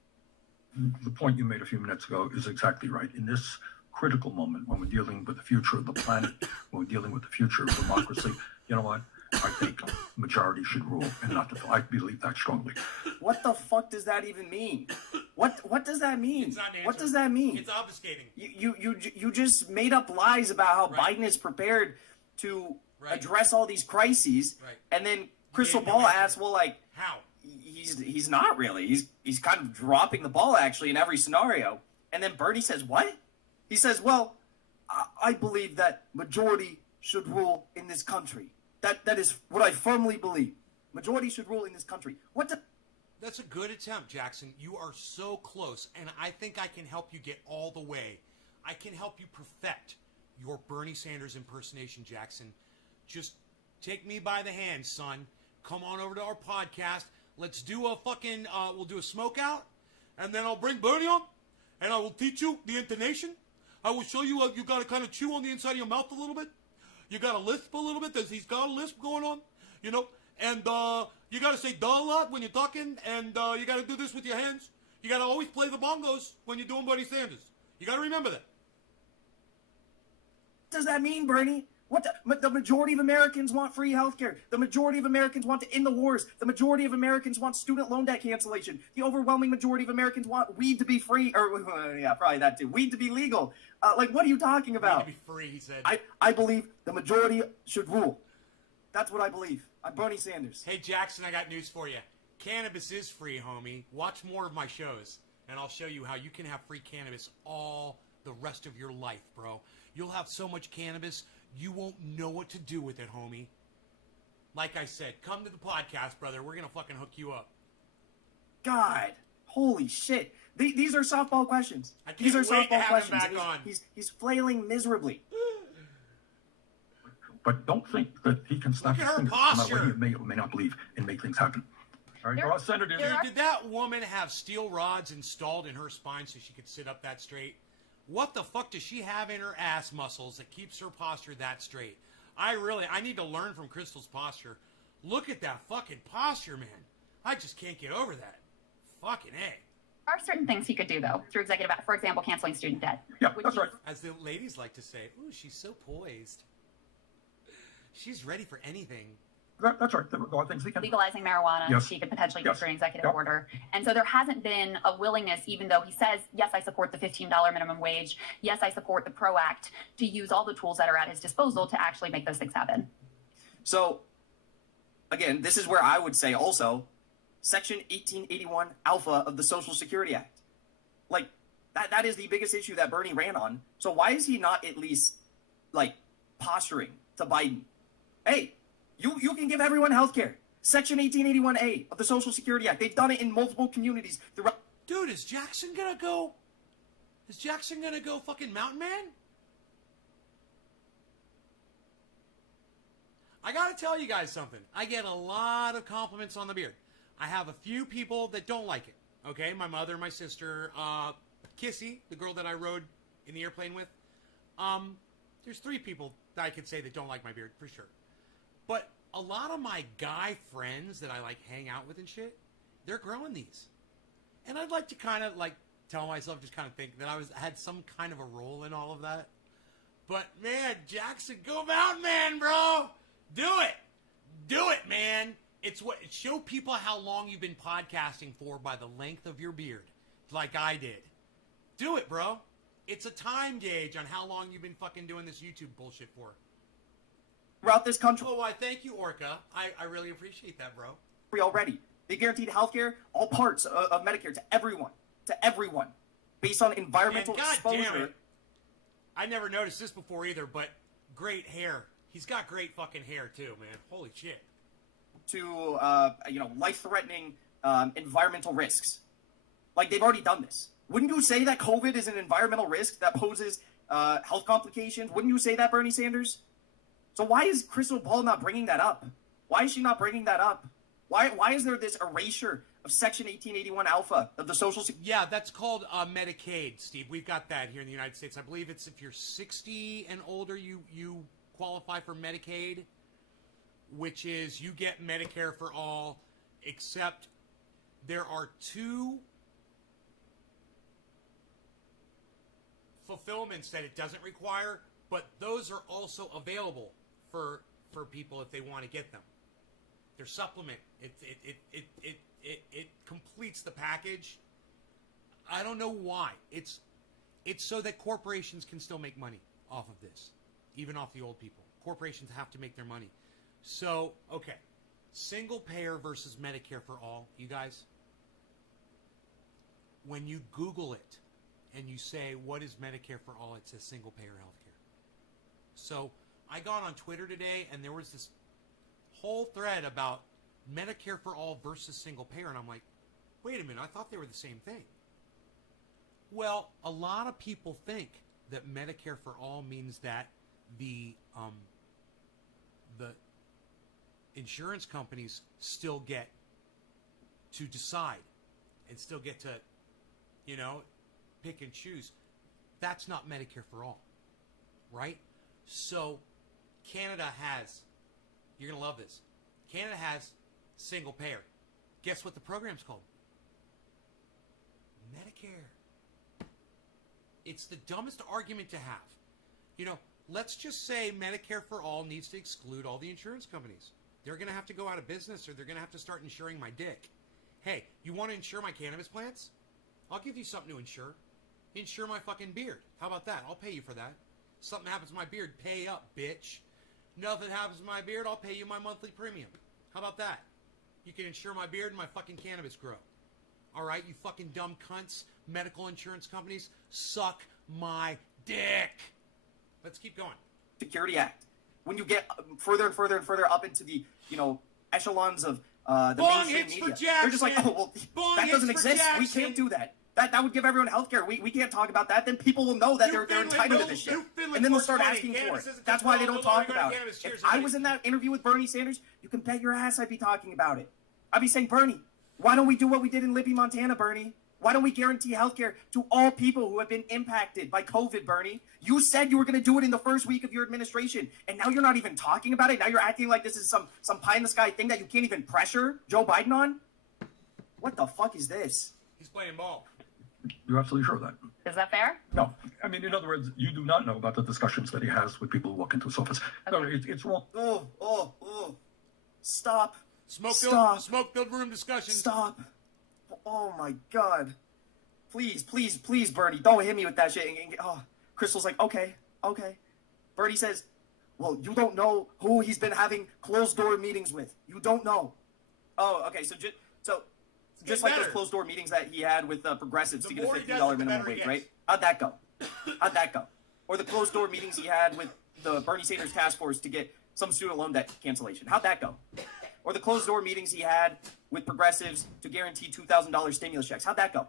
The point you made a few minutes ago is exactly right. In this critical moment, when we're dealing with the future of the planet, when we're dealing with the future of democracy, you know what? I think majority should rule, and not the. I believe that strongly. What the fuck does that even mean? What does that mean? It's not an What answer. does that mean? It's obfuscating. You just made up lies about how Right. Biden is prepared to Right. address all these crises, Right. and then Crystal gave no Ball answer. asks, well, like How? he's not really. He's kind of dropping the ball actually in every scenario. And then Bernie says, what? He says, well, I believe that majority should rule in this country. That is what I firmly believe. Majority should rule in this country. What the? That's a good attempt, Jackson. You are so close, and I think I can help you get all the way. I can help you perfect your Bernie Sanders impersonation, Jackson. Just take me by the hand, son. Come on over to our podcast. Let's do a fucking, we'll do a smoke out, and then I'll bring Bernie on, and I will teach you the intonation. I will show you you got to kind of chew on the inside of your mouth a little bit. You got to lisp a little bit. He's got a lisp going on, you know. And you got to say duh a lot when you're talking, and you got to do this with your hands. You got to always play the bongos when you're doing Bernie Sanders. You got to remember that. What does that mean, Bernie? The majority of Americans want free healthcare. The majority of Americans want to end the wars. The majority of Americans want student loan debt cancellation. The overwhelming majority of Americans want weed to be free, or yeah, probably that too. Weed to be legal. Like, what are you talking about? To be free, he said. I believe the majority should rule. That's what I believe. I'm Bernie Sanders. Hey, Jackson, I got news for you. Cannabis is free, homie. Watch more of my shows, and I'll show you how you can have free cannabis all the rest of your life, bro. You'll have so much cannabis, you won't know what to do with it, homie. Like I said, come to the podcast, brother. We're going to fucking hook you up. God, holy shit. These are softball questions. I can't These are wait to softball have him questions. back on. He's flailing miserably. But don't think that he can snap Look his at her fingers, no matter posture. what you may or may not believe, and make things happen. All right, There- well, Senator. there are- Did that woman have steel rods installed in her spine so she could sit up that straight? What the fuck does she have in her ass muscles that keeps her posture that straight? I need to learn from Crystal's posture. Look at that fucking posture, man. I just can't get over that. Fucking A. There are certain things he could do, though, through executive, for example, canceling student debt. Yeah, which that's he- right. As the ladies like to say, ooh, she's so poised. She's ready for anything. That's right. There are things he can. Legalizing marijuana, Yes. she could potentially Yes. go through an executive Yep. order. And so there hasn't been a willingness, even though he says, yes, I support the $15 minimum wage, yes, I support the PRO Act, to use all the tools that are at his disposal to actually make those things happen. So, again, this is where I would say also, Section 1881 Alpha of the Social Security Act. Like, that is the biggest issue that Bernie ran on. So why is he not at least, like, posturing to Biden? Hey, you can give everyone health care. Section 1881A of the Social Security Act. They've done it in multiple communities throughout. Dude, is Jackson gonna go? Is Jackson gonna go fucking Mountain Man? I gotta tell you guys something. I get a lot of compliments on the beard. I have a few people that don't like it. Okay, my mother, my sister, Kissy, the girl that I rode in the airplane with. There's 3 people that I could say that don't like my beard for sure. But a lot of my guy friends that I like hang out with and shit, they're growing these. And I'd like to kind of like tell myself, just kind of think that I had some kind of a role in all of that. But man, Jackson, go Mountain Man, bro. Do it. Do it, man. Show people how long you've been podcasting for by the length of your beard, like I did. Do it, bro. It's a time gauge on how long you've been fucking doing this YouTube bullshit for. Throughout this country Oh, I thank you, Orca. I really appreciate that, bro. already. They guaranteed health care, all parts of Medicare, to everyone, based on environmental And God exposure. damn it. I never noticed this before either, but great hair. He's got great fucking hair too, man. Holy shit. To life-threatening environmental risks. Like, they've already done this. Wouldn't you say that COVID is an environmental risk that poses health complications? Wouldn't you say that, Bernie Sanders? So why is Crystal Ball not bringing that up? Why is she not bringing that up? Why is there this erasure of Section 1881 Alpha of the Social Security. Yeah, that's called Medicaid, Steve. We've got that here in the United States. I believe it's if you're 60 and older, you qualify for Medicaid, which is you get Medicare for all, except there are two fulfillments that it doesn't require, but those are also available for people if they want to get them. They're supplement. It completes the package. I don't know why. It's so that corporations can still make money off of this, even off the old people. Corporations have to make their money. So, okay. Single payer versus Medicare for all, you guys. When you Google it and you say, what is Medicare for all, it says single payer healthcare. So, I got on Twitter today and there was this whole thread about Medicare for all versus single payer. And I'm like, wait a minute, I thought they were the same thing. Well, a lot of people think that Medicare for all means that the insurance companies still get to decide and still get to, pick and choose. That's not Medicare for all, right? So Canada has, you're going to love this, Canada has single payer. Guess what the program's called? Medicare. It's the dumbest argument to have. Let's just say Medicare for all needs to exclude all the insurance companies. They're going to have to go out of business or they're going to have to start insuring my dick. Hey, you want to insure my cannabis plants? I'll give you something to insure. Insure my fucking beard. How about that? I'll pay you for that. Something happens to my beard, pay up, bitch. Nothing happens to my beard, I'll pay you my monthly premium. How about that? You can insure my beard and my fucking cannabis grow. All right, you fucking dumb cunts, medical insurance companies, suck my dick. Let's keep going. Security Act. When you get further and further and further up into the, echelons of the Bong mainstream hits media, for Jackson. they're just like, oh, well, Bong that doesn't hits for exist. We Jackson. can't do that. That would give everyone health care. We can't talk about that. Then people will know that they're entitled to this shit. And then they'll start asking for it. That's why they don't talk about it. If I was in that interview with Bernie Sanders, you can bet your ass I'd be talking about it. I'd be saying, Bernie, why don't we do what we did in Libby, Montana, Bernie? Why don't we guarantee health care to all people who have been impacted by COVID, Bernie? You said you were going to do it in the first week of your administration, and now you're not even talking about it. Now you're acting like this is some pie-in-the-sky thing that you can't even pressure Joe Biden on? What the fuck is this? He's playing ball. You're absolutely sure of that? Is that fair? No. I mean, in other words, you do not know about the discussions that he has with people who walk into his office. Okay. No, it's wrong. Oh. Stop. Smoke-filled room discussion. Stop. Oh, my God. Please, Bernie, don't hit me with that shit. Crystal's like, okay. Bernie says, well, you don't know who he's been having closed-door meetings with. You don't know. Oh, okay, so just like those closed-door meetings that he had with progressives to get a $15 minimum wage, right? How'd that go? Or the closed-door meetings he had with the Bernie Sanders task force to get some student loan debt cancellation. How'd that go? Or the closed-door meetings he had with progressives to guarantee $2,000 stimulus checks. How'd that go?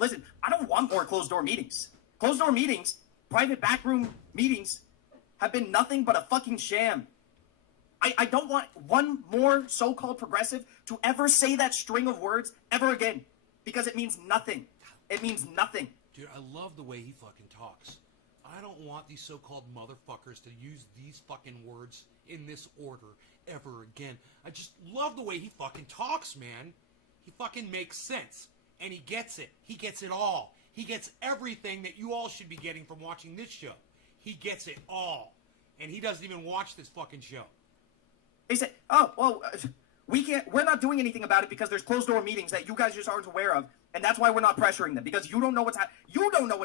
Listen, I don't want more closed-door meetings. Closed-door meetings, private backroom meetings, have been nothing but a fucking sham. I don't want one more so-called progressive to ever say that string of words ever again, because it means nothing. It means nothing. Dude, I love the way he fucking talks. I don't want these so-called motherfuckers to use these fucking words in this order ever again. I just love the way he fucking talks, man. He fucking makes sense. And he gets it. He gets it all. He gets everything that you all should be getting from watching this show. He gets it all. And he doesn't even watch this fucking show. They say, we're not doing anything about it because there's closed-door meetings that you guys just aren't aware of, and that's why we're not pressuring them, because you don't know what's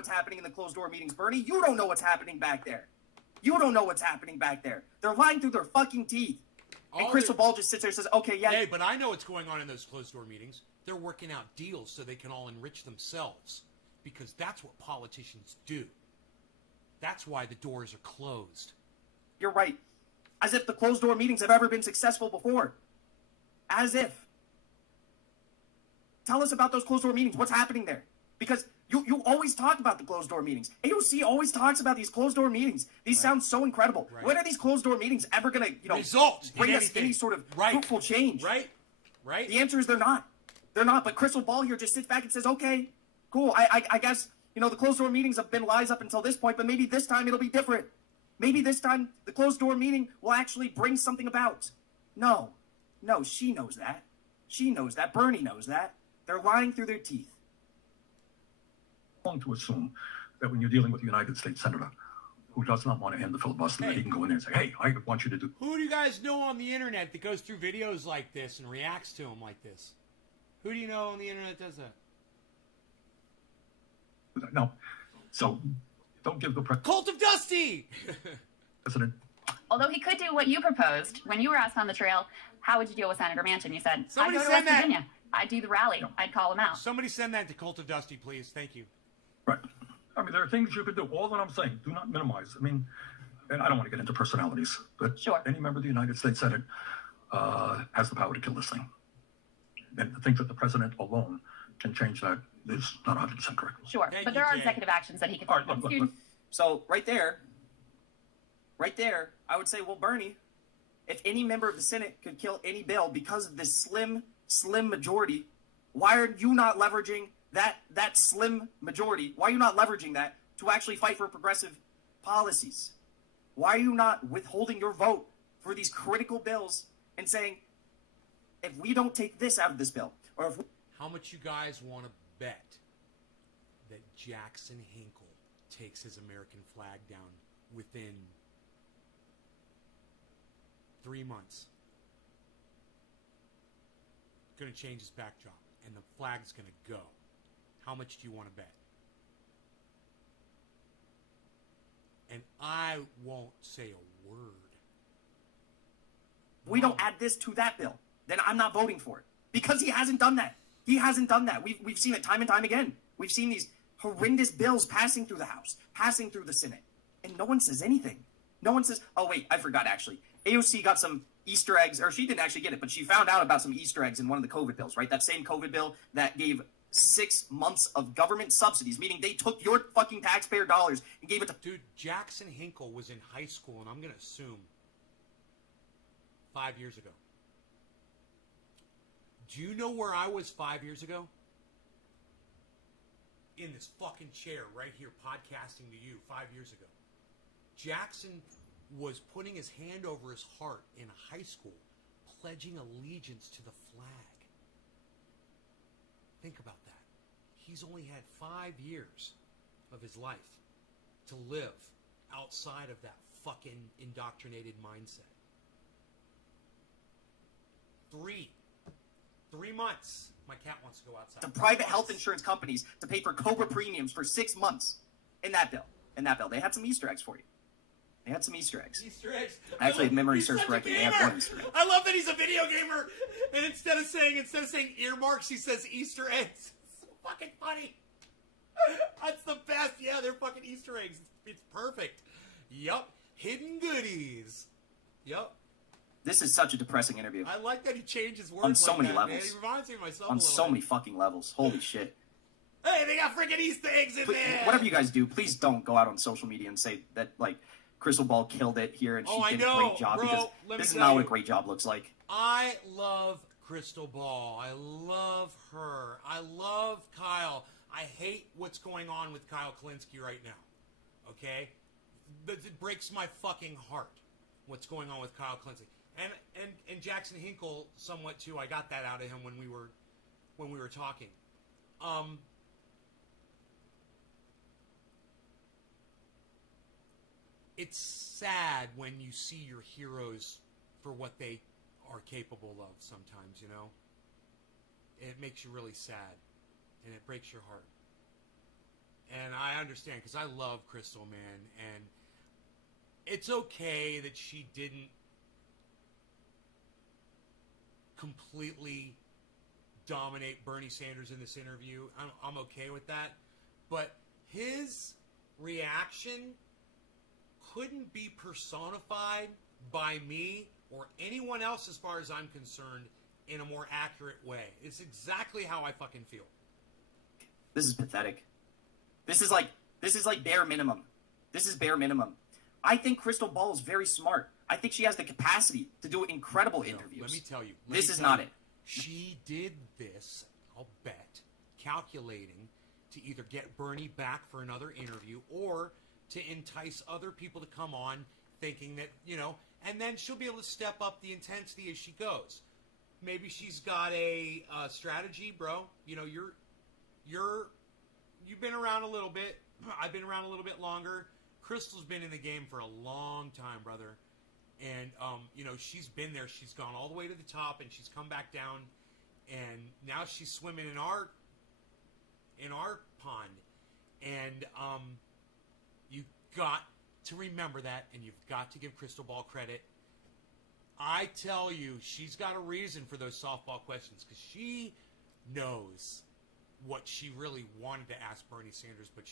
happening in the closed-door meetings, Bernie. You don't know what's happening back there. They're lying through their fucking teeth. And Crystal Ball just sits there and says, okay, yeah. Hey, but I know what's going on in those closed-door meetings. They're working out deals so they can all enrich themselves, because that's what politicians do. That's why the doors are closed. You're right. As if the closed-door meetings have ever been successful before. As if. Tell us about those closed-door meetings. What's happening there? Because you always talk about the closed-door meetings. AOC always talks about these closed-door meetings. These sound so incredible. Right. When are these closed-door meetings ever going to, result bring in us anything. any sort of Right. fruitful change? Right? The answer is they're not. They're not. But Crystal Ball here just sits back and says, okay, cool. I guess, you know, the closed door meetings have been lies up until this point, but maybe this time it'll be different. Maybe this time the closed door meeting will actually bring something about. No, she knows that. She knows that. Bernie knows that. They're lying through their teeth. Wrong to assume that when you're dealing with a United States Senator who does not want to end the filibuster, that he can go in there and say, hey, I want you to do. Who do you guys know on the internet that goes through videos like this and reacts to them like this? Who do you know on the internet that does that? No. So don't give the Cult of Dusty! president. Although he could do what you proposed when you were asked on the trail, how would you deal with Senator Manchin? You said, Somebody I'd go to send West that. Virginia. I'd do the rally. I'd call him out. Somebody send that to Cult of Dusty, please. Thank you. Right. I mean, there are things you could do. All that I'm saying, do not minimize. I mean, and I don't want to get into personalities, but Sure. any member of the United States Senate has the power to kill this thing. And to think that the president alone can change that is not 100% correct. Sure. Thank But you, there are Jay. executive actions that he could All right, look. So right there, I would say, well, Bernie, if any member of the Senate could kill any bill because of this slim majority, why are you not leveraging that slim majority? Why are you not leveraging that to actually fight for progressive policies? Why are you not withholding your vote for these critical bills and saying, if we don't take this out of this bill, or if we How much you guys want to bet that Jackson Hinkle takes his American flag down within 3 months? Going to change his backdrop, and the flag's going to go. How much do you want to bet? And I won't say a word. we don't add this to that bill, then I'm not voting for it. Because he hasn't done that. He hasn't done that. We've seen it time and time again. We've seen these horrendous bills passing through the House, passing through the Senate, and no one says anything. No one says, oh, wait, I forgot, actually. AOC got some Easter eggs, or she didn't actually get it, but she found out about some Easter eggs in one of the COVID bills, right? That same COVID bill that gave 6 months of government subsidies, meaning they took your fucking taxpayer dollars and gave it to... Dude, Jackson Hinkle was in high school, and I'm going to assume 5 years ago. Do you know where I was 5 years ago? In this fucking chair right here podcasting to you 5 years ago. Jackson was putting his hand over his heart in high school, pledging allegiance to the flag. Think about that. He's only had 5 years of his life to live outside of that fucking indoctrinated mindset. 3 months. My cat wants to go outside. to private health insurance companies to pay for COBRA premiums for 6 months in that bill. They had some Easter eggs for you. They had some Easter eggs. Easter eggs. Actually, if memory He's serves such a correctly, they have gamer. one Easter egg. I love that he's a video gamer, and instead of saying earmarks, he says Easter eggs. It's so fucking funny. That's the best. Yeah, they're fucking Easter eggs. It's perfect. Yup. Hidden goodies. Yup. This is such a depressing interview. I like that he changes words On so like many that, man. levels. He reminds me of myself a On little so bit. many fucking levels. Holy shit. Hey, they got freaking Easter eggs in Please, there. whatever you guys do, please don't go out on social media and say that, like, Crystal Ball killed it here and Oh, I she did a know, great job, bro. because Let me this is tell not what you. a great job looks like. I love Crystal Ball. I love her. I love Kyle. I hate what's going on with Kyle Kalinske right now. Okay? But it breaks my fucking heart what's going on with Kyle Kalinske. And Jackson Hinkle somewhat too. I got that out of him when we were talking. It's sad when you see your heroes for what they are capable of sometimes, you know? It makes you really sad, and it breaks your heart. And I understand, because I love Crystal, man, and it's okay that she didn't completely dominate Bernie Sanders in this interview. I'm okay with that. But his reaction couldn't be personified by me or anyone else, as far as I'm concerned, in a more accurate way. It's exactly how I fucking feel. This is pathetic. This is like bare minimum. This is bare minimum. I think Crystal Ball is very smart. I think she has the capacity to do incredible interviews. Let me tell you. This is not it. She did this I'll bet, calculating to either get Bernie back for another interview or to entice other people to come on, thinking that, and then she'll be able to step up the intensity as she goes. Maybe she's got a strategy, bro. You've been around a little bit. I've been around a little bit longer. Crystal's been in the game for a long time, brother. And, she's been there. She's gone all the way to the top, and she's come back down. And now she's swimming in our pond. And you've got to remember that, and you've got to give Crystal Ball credit. I tell you, she's got a reason for those softball questions, because she knows what she really wanted to ask Bernie Sanders, but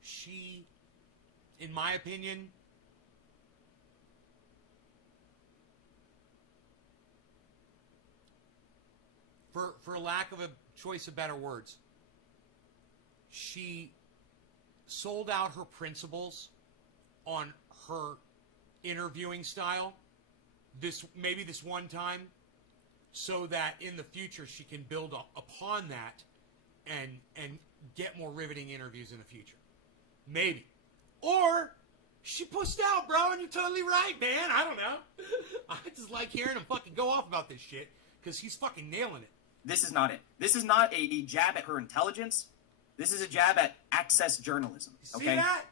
she, in my opinion, for lack of a choice of better words, she sold out her principles on her interviewing style this one time, so that in the future she can build upon that and get more riveting interviews in the future. Maybe. Or she pushed out, bro, and you're totally right, man. I don't know. I just like hearing him fucking go off about this shit, because he's fucking nailing it. This is not it. This is not a jab at her intelligence. This is a jab at access journalism. Okay? See that?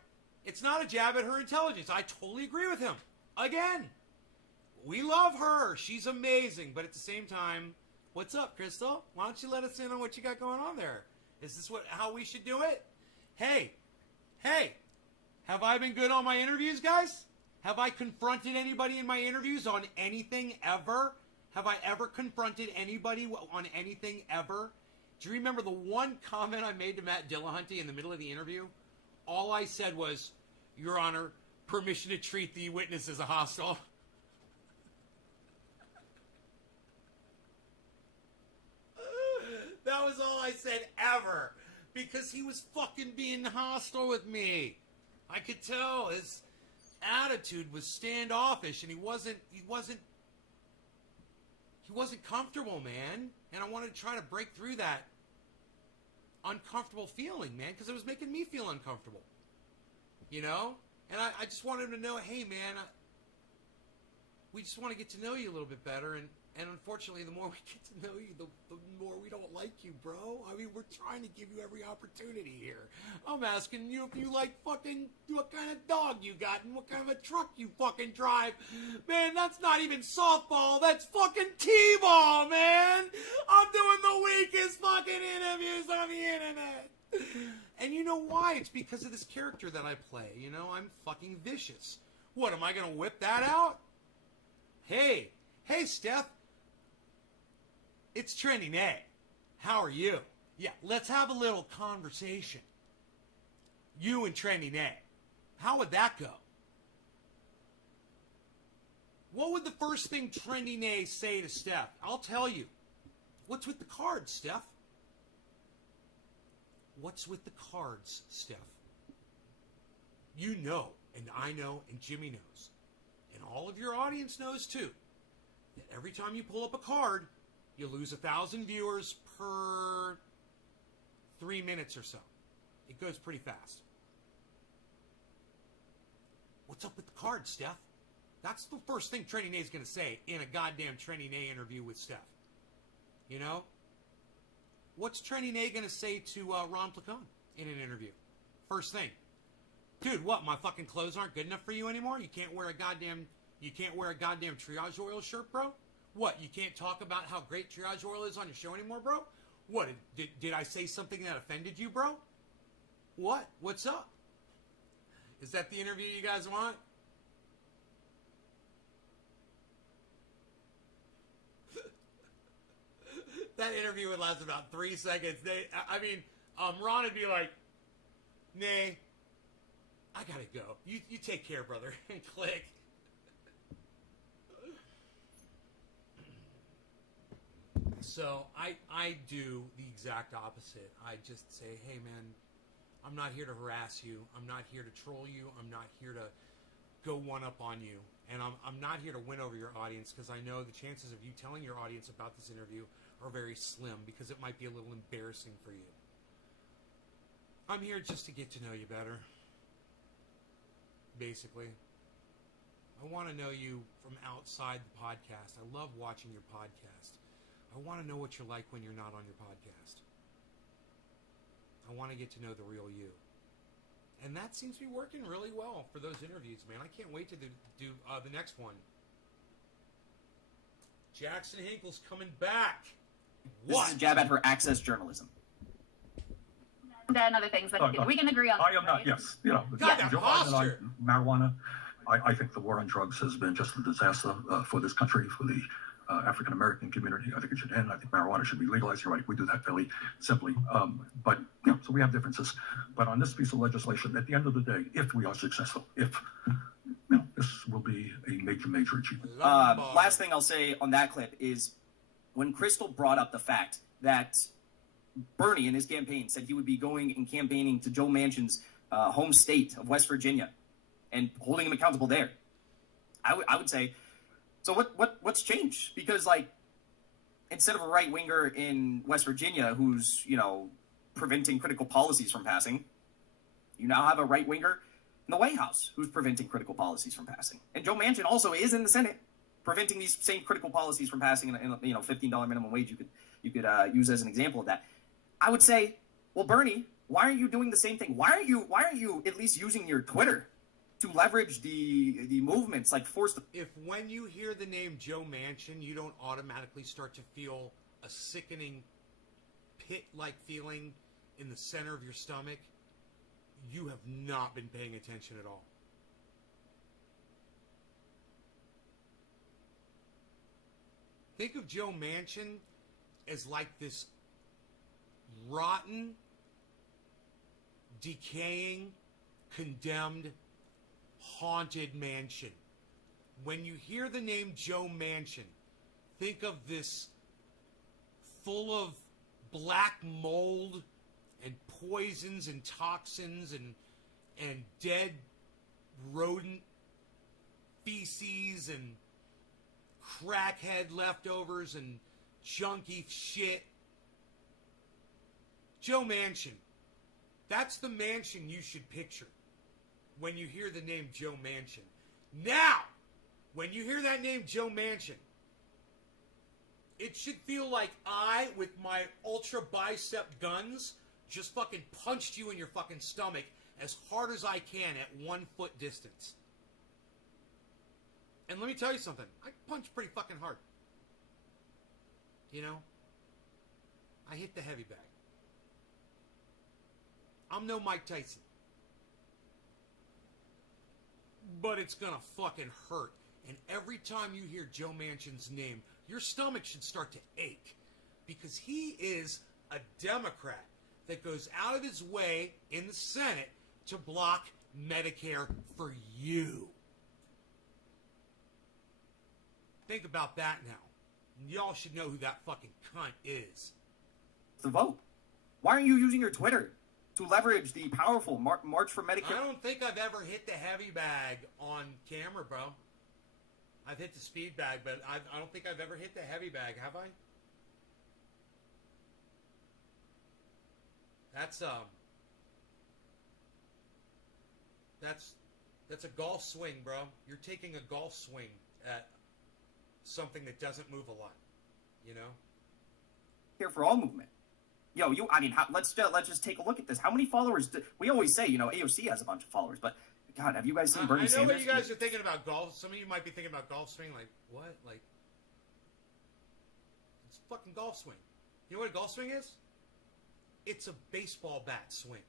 It's not a jab at her intelligence. I totally agree with him. Again, we love her. She's amazing. But at the same time, what's up, Crystal? Why don't you let us in on what you got going on there? Is this how we should do it? Hey, have I been good on my interviews, guys? Have I confronted anybody in my interviews on anything ever? Have I ever confronted anybody on anything ever? Do you remember the one comment I made to Matt Dillahunty in the middle of the interview? All I said was, Your Honor, permission to treat the witness as a hostile. That was all I said ever. Because he was fucking being hostile with me. I could tell his attitude was standoffish, and he wasn't comfortable, man. And I wanted to try to break through that uncomfortable feeling, man, because it was making me feel uncomfortable. And I just wanted him to know, hey, man, we just want to get to know you a little bit better. And unfortunately, the more we get to know you, the more we don't like you, bro. I mean, we're trying to give you every opportunity here. I'm asking you if you like fucking what kind of dog you got and what kind of a truck you fucking drive. Man, that's not even softball. That's fucking T-ball, man. I'm doing the weakest fucking interviews on the internet. And you know why? It's because of this character that I play. I'm fucking vicious. What, am I going to whip that out? Hey, Steph. It's Trending A. How are you? Yeah, let's have a little conversation. You and Trending A. How would that go? What would the first thing Trending A say to Steph? I'll tell you. What's with the cards, Steph? What's with the cards, Steph? You know, and I know, and Jimmy knows, and all of your audience knows too, that every time you pull up a card, you lose 1,000 viewers per 3 minutes or so. It goes pretty fast. What's up with the cards, Steph? That's the first thing Trending A is going to say in a goddamn Trending A interview with Steph. What's Trending A going to say to Ron Placone in an interview? First thing. Dude, what, my fucking clothes aren't good enough for you anymore? You can't wear a goddamn Triage Oil shirt, bro? What, you can't talk about how great Triage Oil is on your show anymore, bro? What, did I say something that offended you, bro? What? What's up? Is that the interview you guys want? That interview would last about 3 seconds. Ron would be like, "Nay, I gotta go. You take care, brother." And click. So I do the exact opposite. I just say, hey, man, I'm not here to harass you. I'm not here to troll you. I'm not here to go one up on you. And I'm not here to win over your audience, because I know the chances of you telling your audience about this interview are very slim, because it might be a little embarrassing for you. I'm here just to get to know you better, basically. I want to know you from outside the podcast. I love watching your podcast. I want to know what you're like when you're not on your podcast. I want to get to know the real you. And that seems to be working really well for those interviews, man. I can't wait to do the next one. Jackson Hinkle's coming back. This What? is a jab at her access journalism. And other things that we can agree on. I am not, right? yes. You know, God, that Joe Biden and I, posture. marijuana, I think the war on drugs has been just a disaster for this country, for the African-American community. I think it should end. I think marijuana should be legalized. You're right. We do that fairly simply. But, you know, so we have differences. But on this piece of legislation, at the end of the day, if we are successful, if, you know, this will be a major, major achievement. Last thing I'll say on that clip is when Crystal brought up the fact that Bernie in his campaign said he would be going and campaigning to Joe Manchin's home state of West Virginia and holding him accountable there. I would say, so what's changed? Because, like, instead of a right winger in West Virginia who's, you know, preventing critical policies from passing, you now have a right winger in the White House who's preventing critical policies from passing. And Joe Manchin also is in the Senate preventing these same critical policies from passing. And you know, $15 minimum wage you could use as an example of that. I would say, well, Bernie, why aren't you doing the same thing? Why aren't you at least using your Twitter to leverage the movements, like force the... If when you hear the name Joe Manchin, you don't automatically start to feel a sickening pit-like feeling in the center of your stomach, you have not been paying attention at all. Think of Joe Manchin as like this rotten, decaying, condemned, haunted mansion. When you hear the name Joe Manchin, think of this full of black mold and poisons and toxins and dead rodent feces and crackhead leftovers and junky shit. Joe Manchin. That's the mansion you should picture when you hear the name Joe Manchin. Now, when you hear that name Joe Manchin, it should feel like I, with my ultra bicep guns, just fucking punched you in your fucking stomach as hard as I can at 1 foot distance. And let me tell you something. I punch pretty fucking hard. You know? I hit the heavy bag. I'm no Mike Tyson. But it's gonna fucking hurt. And every time you hear Joe Manchin's name, your stomach should start to ache. Because he is a Democrat that goes out of his way in the Senate to block Medicare for you. Think about that now. Y'all should know who that fucking cunt is. vote. Why aren't you using your Twitter to leverage the powerful March for Medicare? I don't think I've ever hit the heavy bag on camera, bro. I've hit the speed bag, but I don't think I've ever hit the heavy bag, have I? That's a golf swing, bro. You're taking a golf swing at something that doesn't move a lot, you know? Here for all movement. Let's just take a look at this. How many followers? We always say, AOC has a bunch of followers, but God, have you guys seen Bernie Sanders? I know what you guys are thinking about golf. Some of you might be thinking about golf swing. Like, what? Like, it's a fucking golf swing. You know what a golf swing is? It's a baseball bat swing.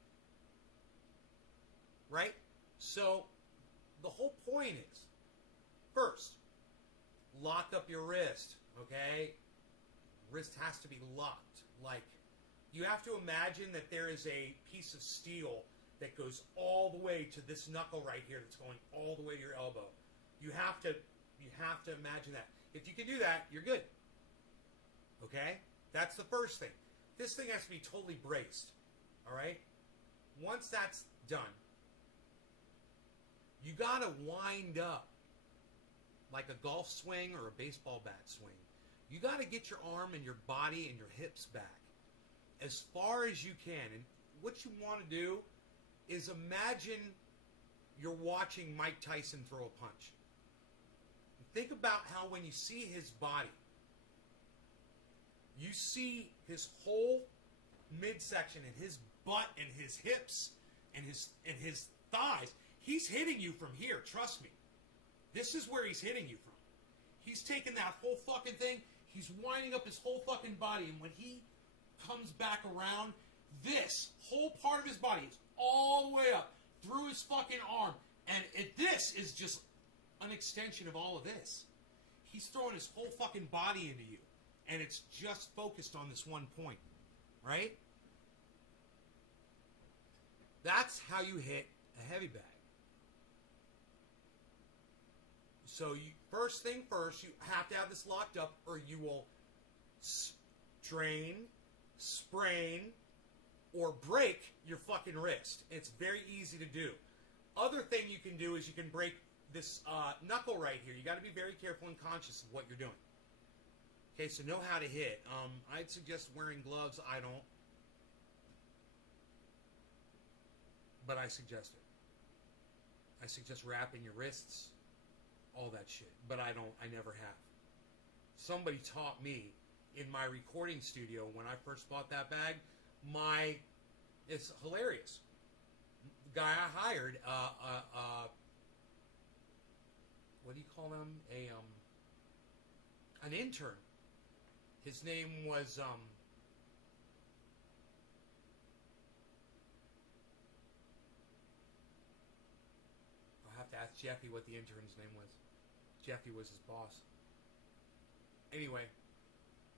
Right? So, the whole point is, first, lock up your wrist, okay? Wrist has to be locked. Like, you have to imagine that there is a piece of steel that goes all the way to this knuckle right here that's going all the way to your elbow. You have to imagine that. If you can do that, you're good. Okay? That's the first thing. This thing has to be totally braced. All right? Once that's done, you got to wind up like a golf swing or a baseball bat swing. You got to get your arm and your body and your hips back as far as you can. And what you want to do is imagine you're watching Mike Tyson throw a punch. Think about how when you see his body, you see his whole midsection and his butt and his hips and his thighs. He's hitting you from here, trust me. This is where he's hitting you from. He's taking that whole fucking thing, he's winding up his whole fucking body, and when he comes back around, this whole part of his body is all the way up through his fucking arm. And this is just an extension of all of this. He's throwing his whole fucking body into you. And it's just focused on this one point. Right? That's how you hit a heavy bag. So first thing first, you have to have this locked up or you will strain, sprain, or break your fucking wrist. It's very easy to do. Other thing you can do is you can break this knuckle right here. You got to be very careful and conscious of what you're doing. Okay, so know how to hit. I'd suggest wearing gloves. I don't. But I suggest it. I suggest wrapping your wrists, all that shit. But I don't. I never have. Somebody taught me in my recording studio when I first bought that bag. It's hilarious. The guy I hired, what do you call them? An intern. His name was I'll have to ask Jeffy what the intern's name was. Jeffy was his boss. Anyway,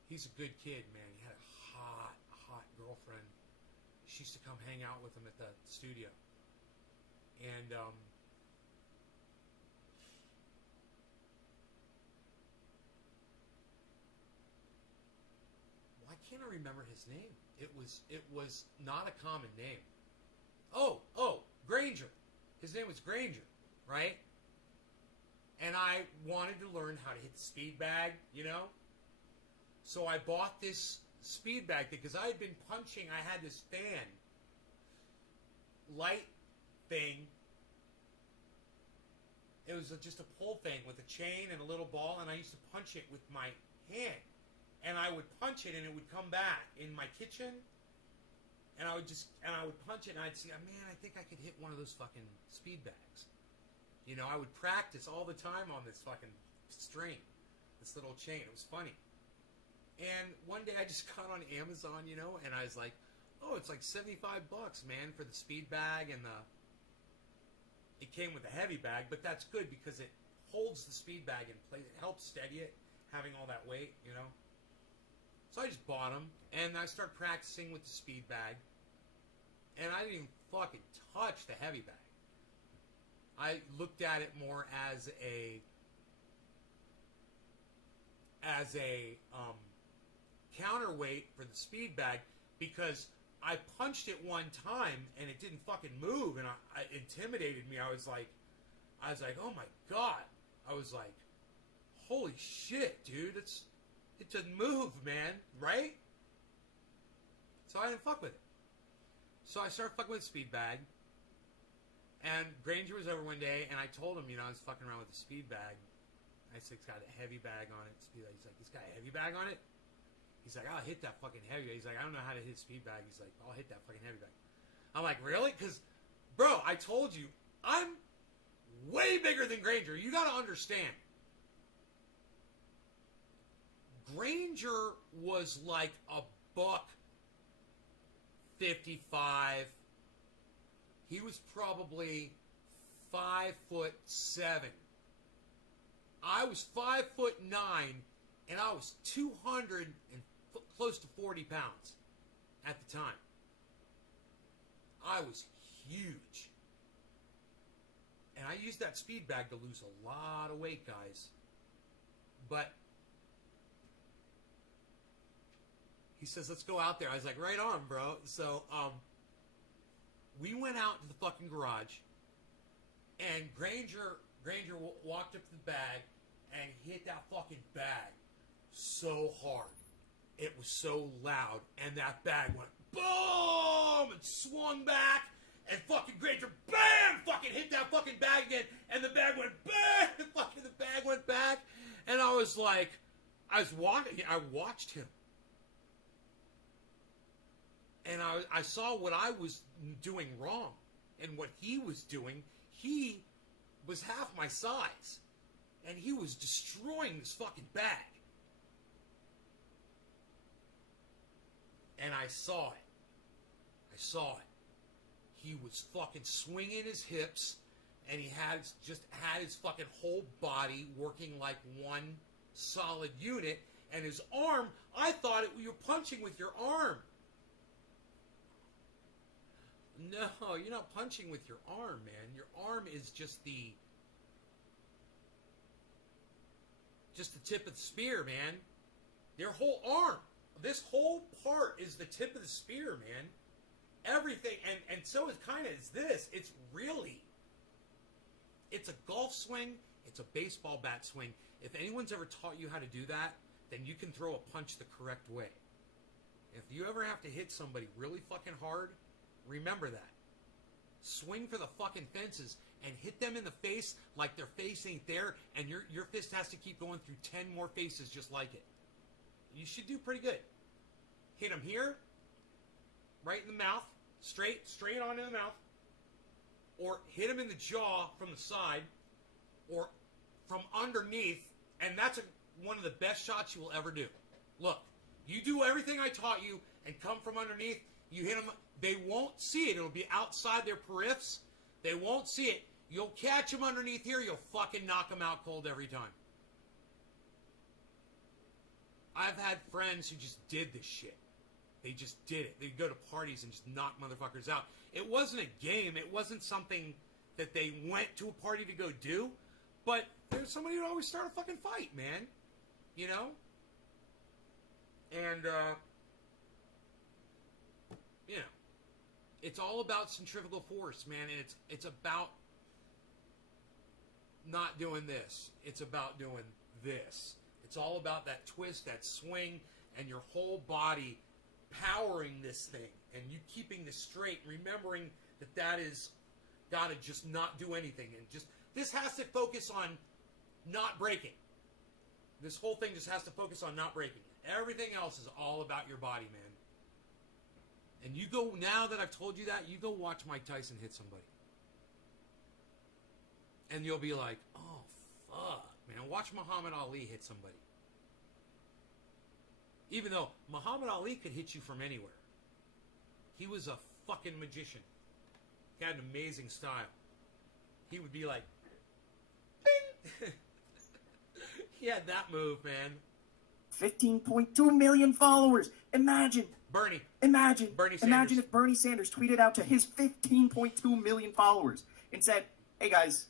he's a good kid, man. He had a hot girlfriend. She used to come hang out with him at the studio. And why can't I remember his name? It was not a common name. Oh, Granger. His name was Granger, right? And I wanted to learn how to hit the speed bag, you know? So I bought this speed bag because I had been punching. I had this fan light thing. It was just a pull thing with a chain and a little ball, and I used to punch it with my hand. And I would punch it, and it would come back in my kitchen. And I would punch it, and I'd see, man, I think I could hit one of those fucking speed bags. You know, I would practice all the time on this fucking string, this little chain. It was funny. And one day I just got on Amazon, you know, and I was like, oh, it's like $75, man, for the speed bag, and it came with a heavy bag, but that's good because it holds the speed bag in place. It helps steady it, having all that weight, you know. So I just bought them, and I started practicing with the speed bag, and I didn't even fucking touch the heavy bag. I looked at it more as a counterweight for the speed bag because I punched it one time and it didn't fucking move, and it intimidated me. I was like, oh my god. I was like, holy shit, dude, it doesn't move, man, right? So I didn't fuck with it. So I started fucking with the speed bag, and Granger was over one day, and I told him, you know, I was fucking around with the speed bag. I said, it's got a heavy bag on it. He's like, it's got a heavy bag on it? He's like, I'll hit that fucking heavy bag. He's like, I don't know how to hit speed bag. He's like, I'll hit that fucking heavy bag. I'm like, really? Because, bro, I told you, I'm way bigger than Granger. You got to understand. Granger was like a $155. He was probably 5'7". I was 5'9", and I was 200 and close to 40 pounds at the time. I was huge. And I used that speed bag to lose a lot of weight, guys. But he says, let's go out there. I was like, right on, bro. So we went out to the fucking garage, and Granger walked up to the bag, and hit that fucking bag so hard. It was so loud, and that bag went boom and swung back, and fucking Granger, bam, fucking hit that fucking bag again, and the bag went bam, and fucking the bag went back, and I was like, I watched him, and I saw what I was doing wrong, and what he was doing. He was half my size, and he was destroying this fucking bag. And I saw it. He was fucking swinging his hips, and he had his fucking whole body working like one solid unit. And his arm, I thought you were punching with your arm. No, you're not punching with your arm, man. Your arm is just the tip of the spear, man. Their whole arm. This whole part is the tip of the spear, man. Everything, and so it kind of is this. It's a golf swing. It's a baseball bat swing. If anyone's ever taught you how to do that, then you can throw a punch the correct way. If you ever have to hit somebody really fucking hard, remember that. Swing for the fucking fences and hit them in the face like their face ain't there, and your fist has to keep going through 10 more faces just like it. You should do pretty good. Hit him here, right in the mouth, straight on in the mouth, or hit him in the jaw from the side, or from underneath, and that's one of the best shots you will ever do. Look, you do everything I taught you and come from underneath, you hit them, they won't see it. It'll be outside their periffs. They won't see it. You'll catch them underneath here, you'll fucking knock them out cold every time. I've had friends who just did this shit. They just did it. They'd go to parties and just knock motherfuckers out. It wasn't a game. It wasn't something that they went to a party to go do. But there's somebody who'd always start a fucking fight, man. You know? And, you know, it's all about centrifugal force, man. And it's about not doing this. It's about doing this. It's all about that twist, that swing, and your whole body powering this thing, and you keeping this straight, remembering that is got to just not do anything, and just this has to focus on not breaking. This whole thing just has to focus on not breaking. Everything else is all about your body, man. And you go, now that I've told you that, you go watch Mike Tyson hit somebody, and you'll be like, oh fuck, man. Watch Muhammad Ali hit somebody. Even though Muhammad Ali could hit you from anywhere. He was a fucking magician. He had an amazing style. He would be like, bing! He had that move, man. 15.2 million followers. Imagine. Bernie Imagine Sanders. if Bernie Sanders tweeted out to his 15.2 million followers and said, hey guys,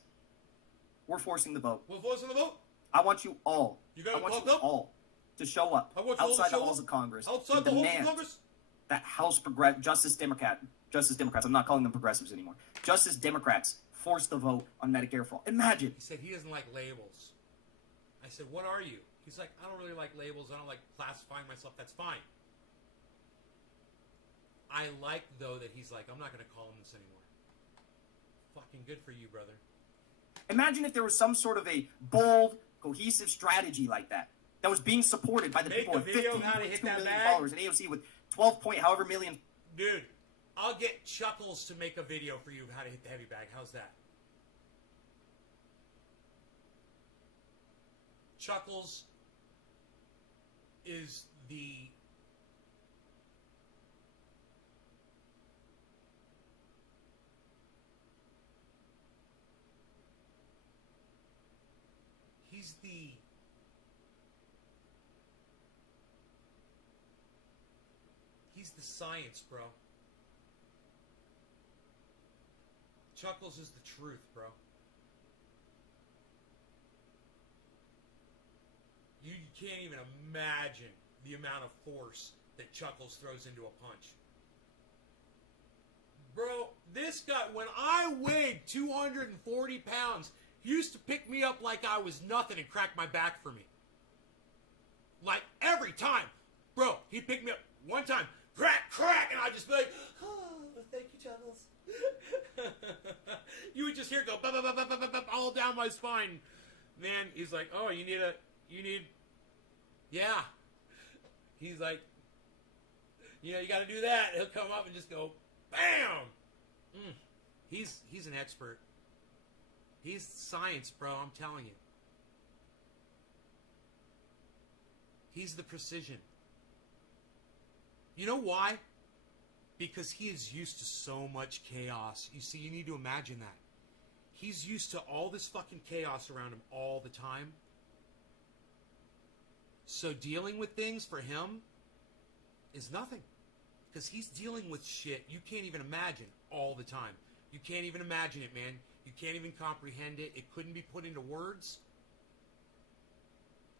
we're forcing the vote. We're forcing the vote? I want you all. You got I want it you all to show up I want you all to outside the show halls up? of Congress Outside to the halls of demand Congress? that House Justice Democrats, I'm not calling them progressives anymore, Justice Democrats force the vote on Medicare for all. Imagine. He said he doesn't like labels. I said, what are you? He's like, I don't really like labels. I don't like classifying myself. That's fine. I like, though, that he's like, I'm not going to call him this anymore. Fucking good for you, brother. Imagine if there was some sort of a bold, cohesive strategy like that was being supported by the Make people a with video of how to 15.2 hit million that bag? followers and AOC with 12 point however million. Dude, I'll get Chuckles to make a video for you of how to hit the heavy bag. How's that? Chuckles is the... He's the... He's the science, bro. Chuckles is the truth, bro. You can't even imagine the amount of force that Chuckles throws into a punch. Bro, this guy, when I weighed 240 pounds, He used to pick me up like I was nothing and crack my back for me. Like, every time. Bro, he'd pick me up one time, crack, and I'd just be like, oh, thank you, Chuckles. You would just hear it go, bop, bop, bop, bop, bop, bop, all down my spine. Man, he's like, oh, yeah. He's like, you gotta do that. He'll come up and just go, bam! He's an expert. He's science, bro, I'm telling you. He's the precision. You know why? Because he is used to so much chaos. You see, you need to imagine that. He's used to all this fucking chaos around him all the time. So dealing with things for him is nothing. Because he's dealing with shit you can't even imagine all the time. You can't even imagine it, man. You can't even comprehend it. It couldn't be put into words.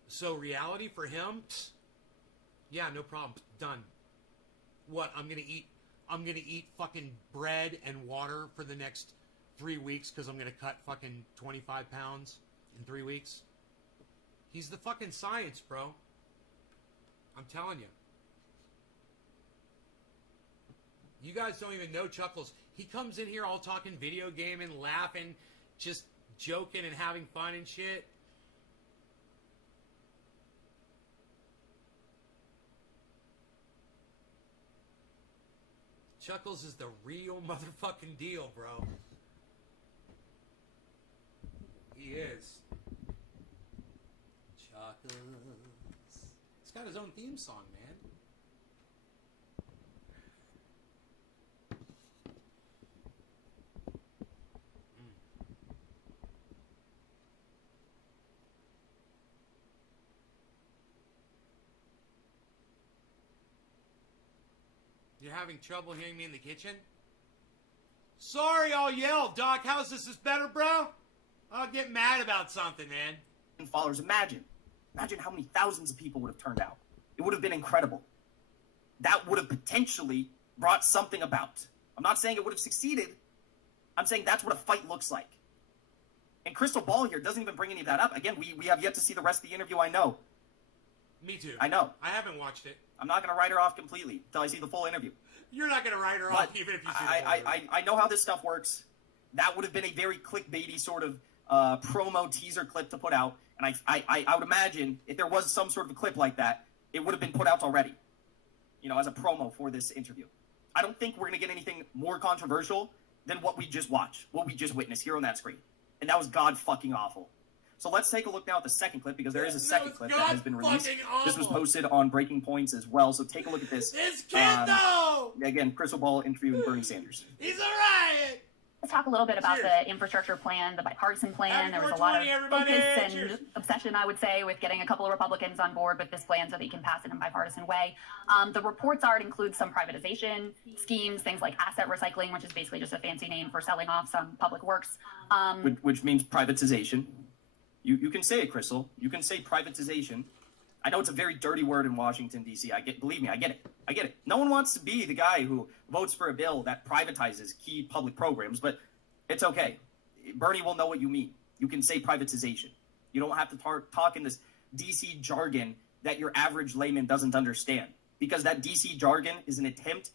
So reality for him, yeah, no problem. Done. What? I'm gonna eat fucking bread and water for the next 3 weeks because I'm gonna cut fucking 25 pounds in 3 weeks. He's the fucking science, bro. I'm telling you. You guys don't even know Chuckles. He comes in here all talking video gaming, laughing, just joking and having fun and shit. Chuckles is the real motherfucking deal, bro. He is. Chuckles. He's got his own theme song, man. You're having trouble hearing me in the kitchen? Sorry, I'll yell. Doc, how's this? Is better, bro? I'll get mad about something, man. Followers, imagine how many thousands of people would have turned out. It would have been incredible. That would have potentially brought something about. I'm not saying it would have succeeded. I'm saying that's what a fight looks like. And Crystal Ball here doesn't even bring any of that up. Again, we have yet to see the rest of the interview, I know. Me too. I know. I haven't watched it. I'm not going to write her off completely until I see the full interview. You're not going to write her off even if you see the full interview. I know how this stuff works. That would have been a very clickbaity sort of promo teaser clip to put out. And I would imagine if there was some sort of a clip like that, it would have been put out already, as a promo for this interview. I don't think we're going to get anything more controversial than what we just watched, what we just witnessed here on that screen. And that was god fucking awful. So let's take a look now at the second clip, because there is a second clip that has been released. This was posted on Breaking Points as well, so take a look at this. This kid, though! Again, Crystal Ball interviewing Bernie Sanders. He's a riot! Let's talk a little bit about the infrastructure plan, the bipartisan plan. There was a lot of focus and obsession, I would say, with getting a couple of Republicans on board with this plan so that you can pass it in a bipartisan way. The reports are it includes some privatization schemes, things like asset recycling, which is basically just a fancy name for selling off some public works. Which means privatization. You can say it, Crystal. You can say privatization. I know it's a very dirty word in Washington, D.C. Believe me, I get it. No one wants to be the guy who votes for a bill that privatizes key public programs, but it's okay. Bernie will know what you mean. You can say privatization. You don't have to talk in this D.C. jargon that your average layman doesn't understand, because that D.C. jargon is an attempt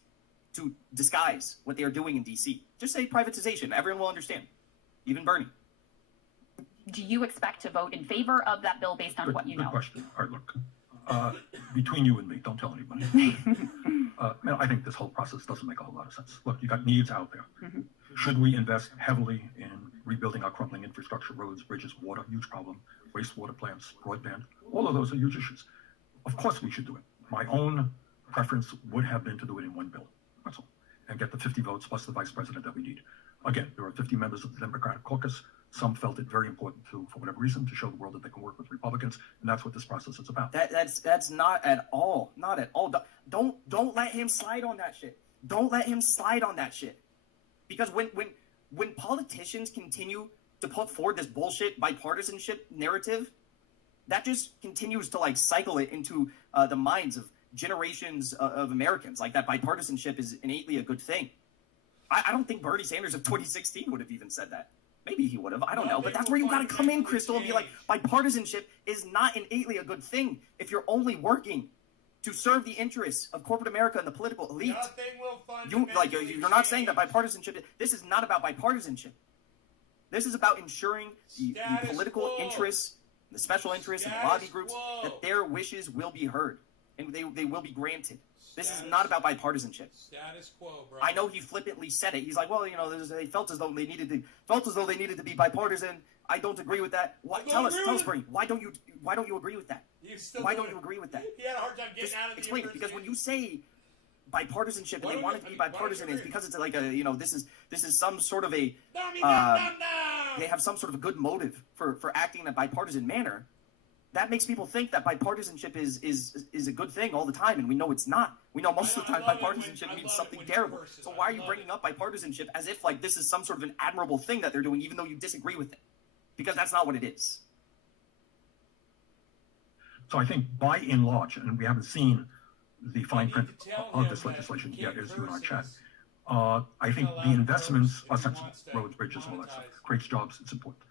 to disguise what they are doing in D.C. Just say privatization. Everyone will understand, even Bernie. Do you expect to vote in favor of that bill based on what you know? Good question. All right, look, between you and me, don't tell anybody. I think this whole process doesn't make a whole lot of sense. Look, you got needs out there. Mm-hmm. Should we invest heavily in rebuilding our crumbling infrastructure, roads, bridges, water, huge problem, wastewater plants, broadband? All of those are huge issues. Of course we should do it. My own preference would have been to do it in one bill. That's all. And get the 50 votes plus the vice president that we need. Again, there are 50 members of the Democratic caucus. Some felt it very important to, for whatever reason, to show the world that they can work with Republicans, and that's what this process is about. That's not at all. Don't let him slide on that shit. Don't let him slide on that shit. Because when politicians continue to put forward this bullshit bipartisanship narrative, that just continues to cycle it into the minds of generations of Americans. Like that bipartisanship is innately a good thing. I don't think Bernie Sanders of 2016 would have even said that. Maybe he would have. I don't know. But that's where you got to come in, Crystal, and be like, bipartisanship is not innately a good thing if you're only working to serve the interests of corporate America and the political elite. You're not saying that bipartisanship. This is not about bipartisanship. This is about ensuring the political interests, the special interests, and the lobby groups that their wishes will be heard and they will be granted. This is not about bipartisanship. Status quo, bro. I know he flippantly said it. He's like, well, they felt as though they needed to be bipartisan. I don't agree with that. Tell us, Bernie. Why don't you agree with that? Why don't you agree with that? He had a hard time getting out of the explain it, because when you say bipartisanship and they want it to be bipartisan, it's because it's like this is some sort of a they have some sort of a good motive for acting in a bipartisan manner. That makes people think that bipartisanship is a good thing all the time, and we know it's not. We know most of the time bipartisanship means something terrible. So why are you bringing up bipartisanship as if like this is some sort of an admirable thing that they're doing, even though you disagree with it? Because that's not what it is. So I think by and large, and we haven't seen the fine print of this legislation yet, as you and I chat, I think the investments are sensible. Roads, bridges, all that stuff. Creates jobs, it's important.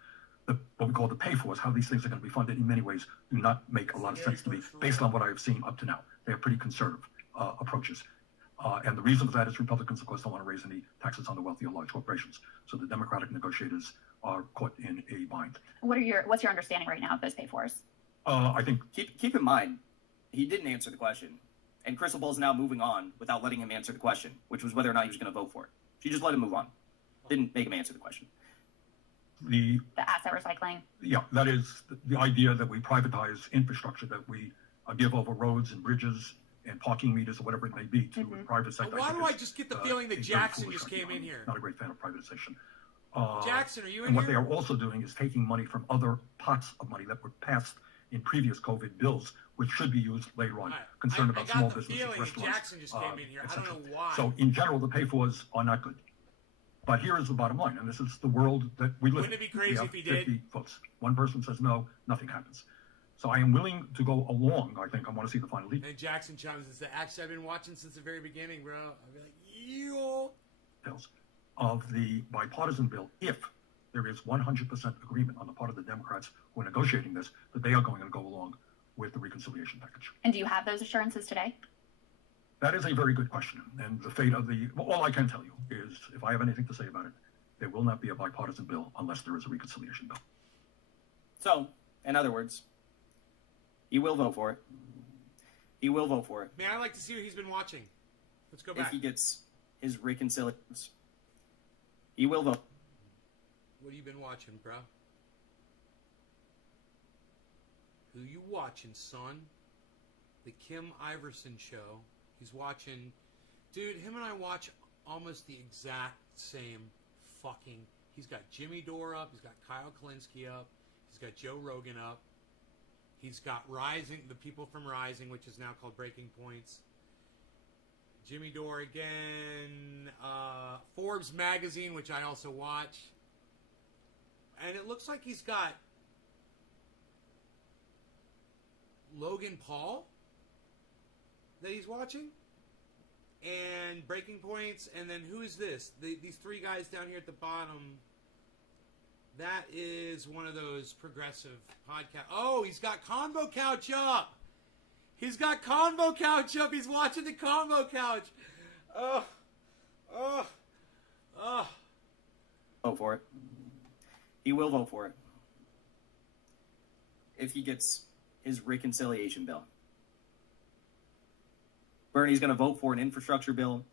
What we call the pay-fors, how these things are going to be funded, in many ways do not make a lot of sense to me, based on what I have seen up to now. They are pretty conservative approaches. And the reason for that is Republicans, of course, don't want to raise any taxes on the wealthy or large corporations. So the Democratic negotiators are caught in a bind. What's your understanding right now of those pay-fors? I think... Keep in mind, he didn't answer the question. And Crystal Ball's now moving on without letting him answer the question, which was whether or not he was going to vote for it. She just let him move on. Didn't make him answer the question. The asset recycling. Yeah, that is the idea that we privatize infrastructure, that we give over roads and bridges and parking meters or whatever it may be to the private sector. Why do I just get the feeling that Jackson just came in here? Not a great fan of privatization. Jackson, are you in and what here? they are also doing is taking money from other pots of money that were passed in previous COVID bills, which should be used later on. Concerned about small businesses, restaurants, Jackson just came in here. I don't know why. So in general, the pay-fors are not good. But here is the bottom line, and this is the world that we live in. Wouldn't it be crazy if he 50 did? votes. One person says no, nothing happens. So I am willing to go along. I think I want to see the final lead. And Jackson chimes and says, actually, I've been watching since the very beginning, bro. I'll be like, yo. Of the bipartisan bill, if there is 100% agreement on the part of the Democrats who are negotiating this, that they are going to go along with the reconciliation package. And do you have those assurances today? That is a very good question. And the fate of all I can tell you is, if I have anything to say about it, there will not be a bipartisan bill unless there is a reconciliation bill. So, in other words, he will vote for it. He will vote for it. Man, I'd like to see what he's been watching. Let's go back. If he gets his reconciliation, he will vote. What have you been watching, bro? Who you watching, son? The Kim Iverson show. He's watching... Dude, him and I watch almost the exact same fucking... He's got Jimmy Dore up. He's got Kyle Kalinske up. He's got Joe Rogan up. He's got Rising, the people from Rising, which is now called Breaking Points. Jimmy Dore again. Forbes magazine, which I also watch. And it looks like he's got Logan Paul that he's watching. And Breaking Points. And then who is this? These three guys down here at the bottom. That is one of those progressive podcasts. Oh, he's got Convo Couch up. He's got Convo Couch up. He's watching the Convo Couch. Vote for it. He will vote for it. If he gets his reconciliation bill. Bernie's going to vote for an infrastructure bill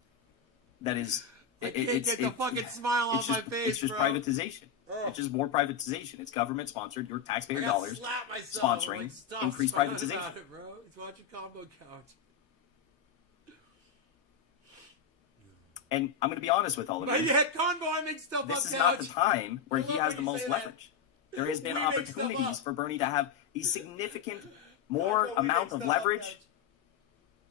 that is... I can't get the fucking smile off my face, It's just bro. Privatization. It's just more privatization. It's government-sponsored, your taxpayer dollars sponsoring increased privatization. About it, bro. He's watching Combo Couch. And I'm going to be honest with all of But you. yet, Convo, I make stuff This up, is Couch. not the time where I he love has when the you say most that. leverage. There has been We make stuff opportunities up. for Bernie to have a significant more Convo, we amount make of stuff up, leverage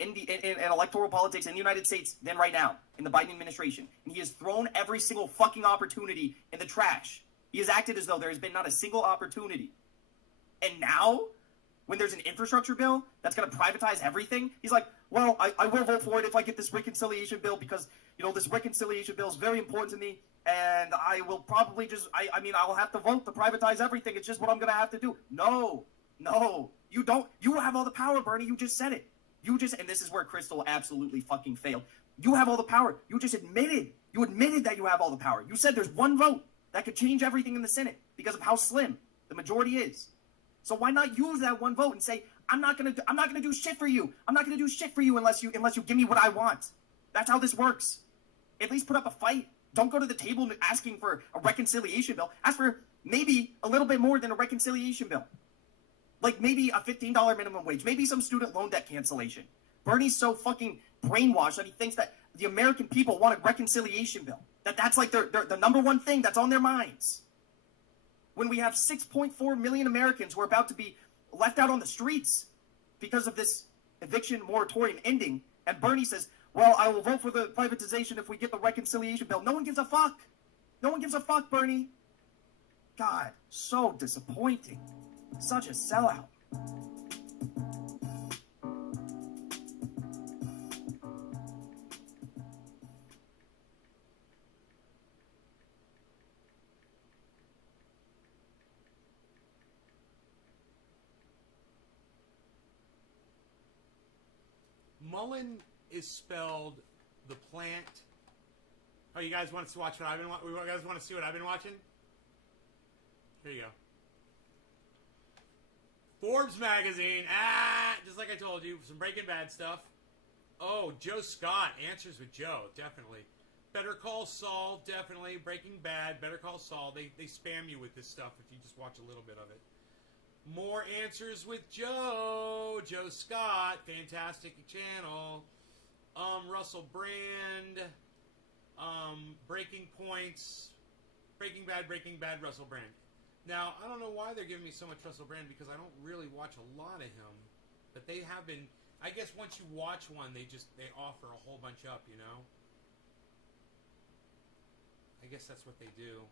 Couch. in electoral politics in the United States than right now in the Biden administration. And he has thrown every single fucking opportunity in the trash. He has acted as though there has been not a single opportunity. And now, when there's an infrastructure bill that's going to privatize everything, he's like, well, I will vote for it if I get this reconciliation bill because, you know, this reconciliation bill is very important to me. And I will probably just, I mean, I will have to vote to privatize everything. It's just what I'm going to have to do. No, you don't. You have all the power, Bernie. You just said it. You just, and this is where Crystal absolutely fucking failed. You have all the power. You just admitted. You admitted that you have all the power. You said there's one vote that could change everything in the Senate because of how slim the majority is. So why not use that one vote and say, I'm not gonna do shit for you. I'm not gonna do shit for you unless you give me what I want. That's how this works. At least put up a fight. Don't go to the table asking for a reconciliation bill. Ask for maybe a little bit more than a reconciliation bill. Like maybe a $15 minimum wage, maybe some student loan debt cancellation. Bernie's so fucking brainwashed that he thinks that the American people want a reconciliation bill. That's like the number one thing that's on their minds. When we have 6.4 million Americans who are about to be left out on the streets because of this eviction moratorium ending, and Bernie says, well, I will vote for the privatization if we get the reconciliation bill. No one gives a fuck. No one gives a fuck, Bernie. God, so disappointing. Such a sellout. Mullen is spelled the plant. Oh, you guys want to watch what I've been watching? You guys want to see what I've been watching? Here you go. Forbes magazine. Just like I told you, some Breaking Bad stuff. Oh, Joe Scott, Answers with Joe, definitely. Better Call Saul, definitely. Breaking Bad, Better Call Saul. They spam you with this stuff if you just watch a little bit of it. More Answers with Joe. Joe Scott, fantastic channel. Russell Brand. Breaking Points. Breaking Bad, Russell Brand. Now, I don't know why they're giving me so much Russell Brand because I don't really watch a lot of him. But they have been, I guess once you watch one, they offer a whole bunch up, you know? I guess that's what they do.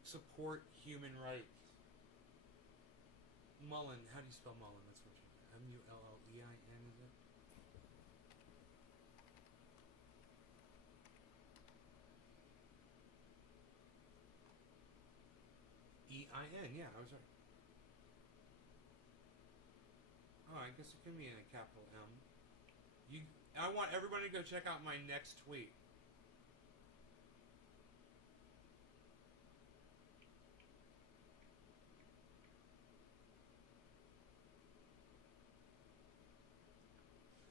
Support human rights. Mullen, how do you spell Mullen? That's what M-U-L-L-E-I-N, is it? E-I-N, yeah, I was right. Oh, I guess it can be in a capital M. I want everybody to go check out my next tweet.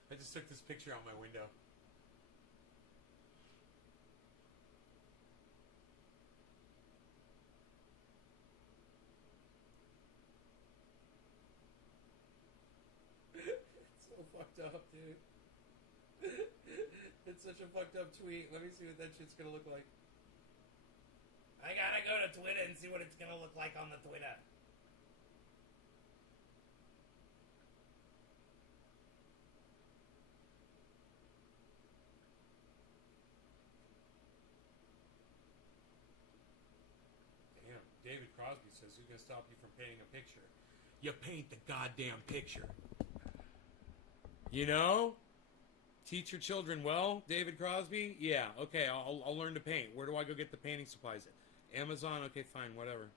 I just took this picture out my window. It's so fucked up, dude. It's such a fucked up tweet. Let me see what that shit's gonna look like. I gotta go to Twitter and see what it's gonna look like on the Twitter. Damn, David Crosby says, who's gonna stop you from painting a picture? You paint the goddamn picture. You know? Teach your children well, David Crosby? Yeah, okay, I'll learn to paint. Where do I go get the painting supplies at? Amazon? Okay, fine, whatever.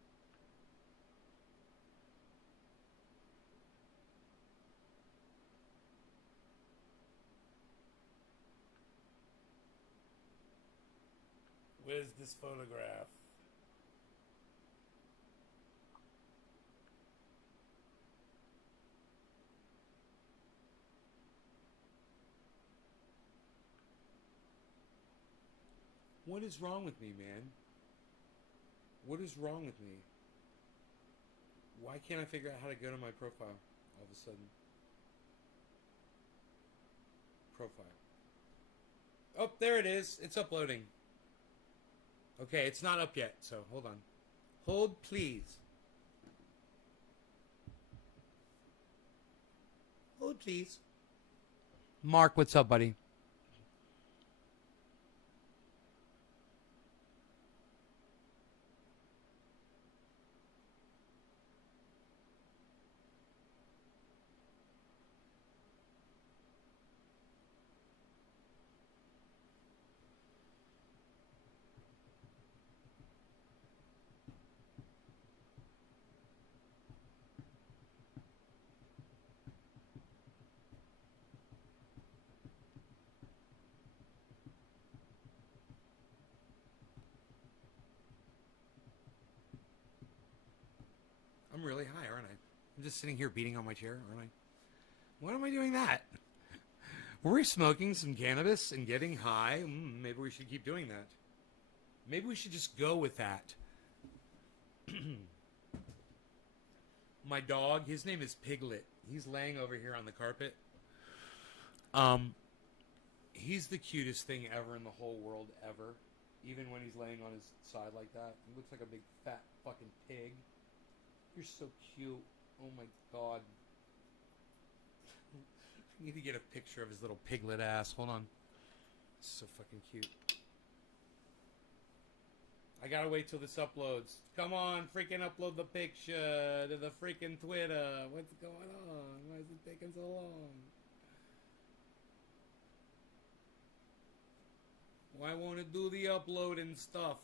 Where's this photograph? What is wrong with me, man? What is wrong with me? Why can't I figure out how to go to my profile all of a sudden? Profile. Oh, there it is. It's uploading. Okay, it's not up yet, so hold on. Hold, please. Hold, please. Mark, what's up, buddy? I'm really high, aren't I? I'm just sitting here beating on my chair, aren't I? Why am I doing that? Were we smoking some cannabis and getting high? Maybe we should keep doing that. Maybe we should just go with that. My dog, his name is Piglet. He's laying over here on the carpet. He's the cutest thing ever in the whole world, ever. Even when he's laying on his side like that. He looks like a big fat fucking pig. You're so cute. Oh my god. I need to get a picture of his little piglet ass. Hold on. It's so fucking cute. I gotta wait till this uploads. Come on, freaking upload the picture to the freaking Twitter. What's going on? Why is it taking so long? Why won't it do the upload and stuff?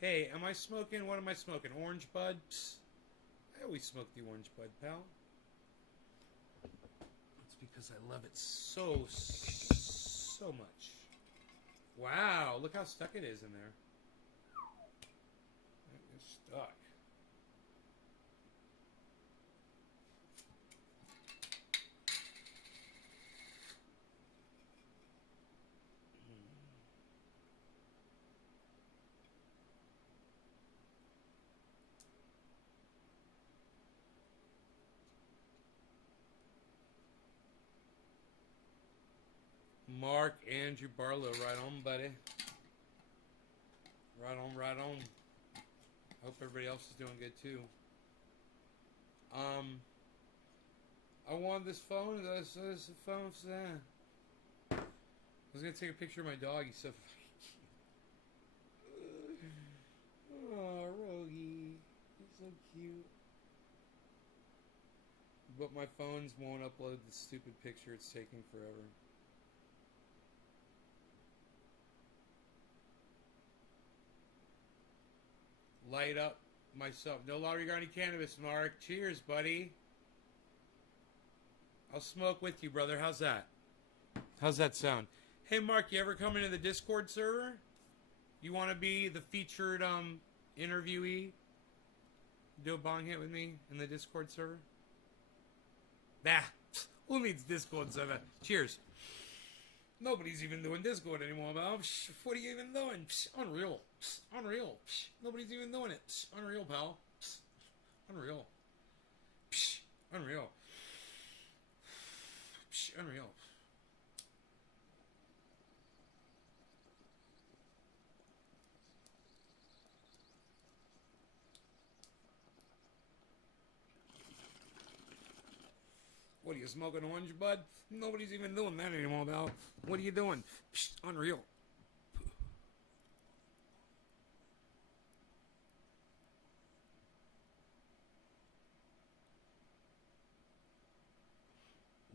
Hey, am I smoking? What am I smoking? Orange bud? Psst. I always smoke the orange bud, pal. It's because I love it so much. Wow, look how stuck it is in there. It's stuck. Mark Andrew Barlow, right on, buddy. Right on, right on. Hope everybody else is doing good too. I want this phone. This phone. I was gonna take a picture of my dog. He's so cute. Oh, Rogie, he's so cute. But my phones won't upload the stupid picture. It's taking forever. Light up myself. No longer regarding cannabis, Mark. Cheers, buddy. I'll smoke with you, brother. How's that? How's that sound? Hey, Mark, you ever come into the Discord server? You want to be the featured interviewee? Do a bong hit with me in the Discord server? Nah. Who needs Discord server? Cheers. Nobody's even doing Discord anymore, pal. What are you even doing? Unreal. Unreal. Nobody's even doing it. Unreal, pal. Unreal. Unreal. Unreal. What are you smoking, orange bud? Nobody's even doing that anymore, pal. What are you doing? Unreal.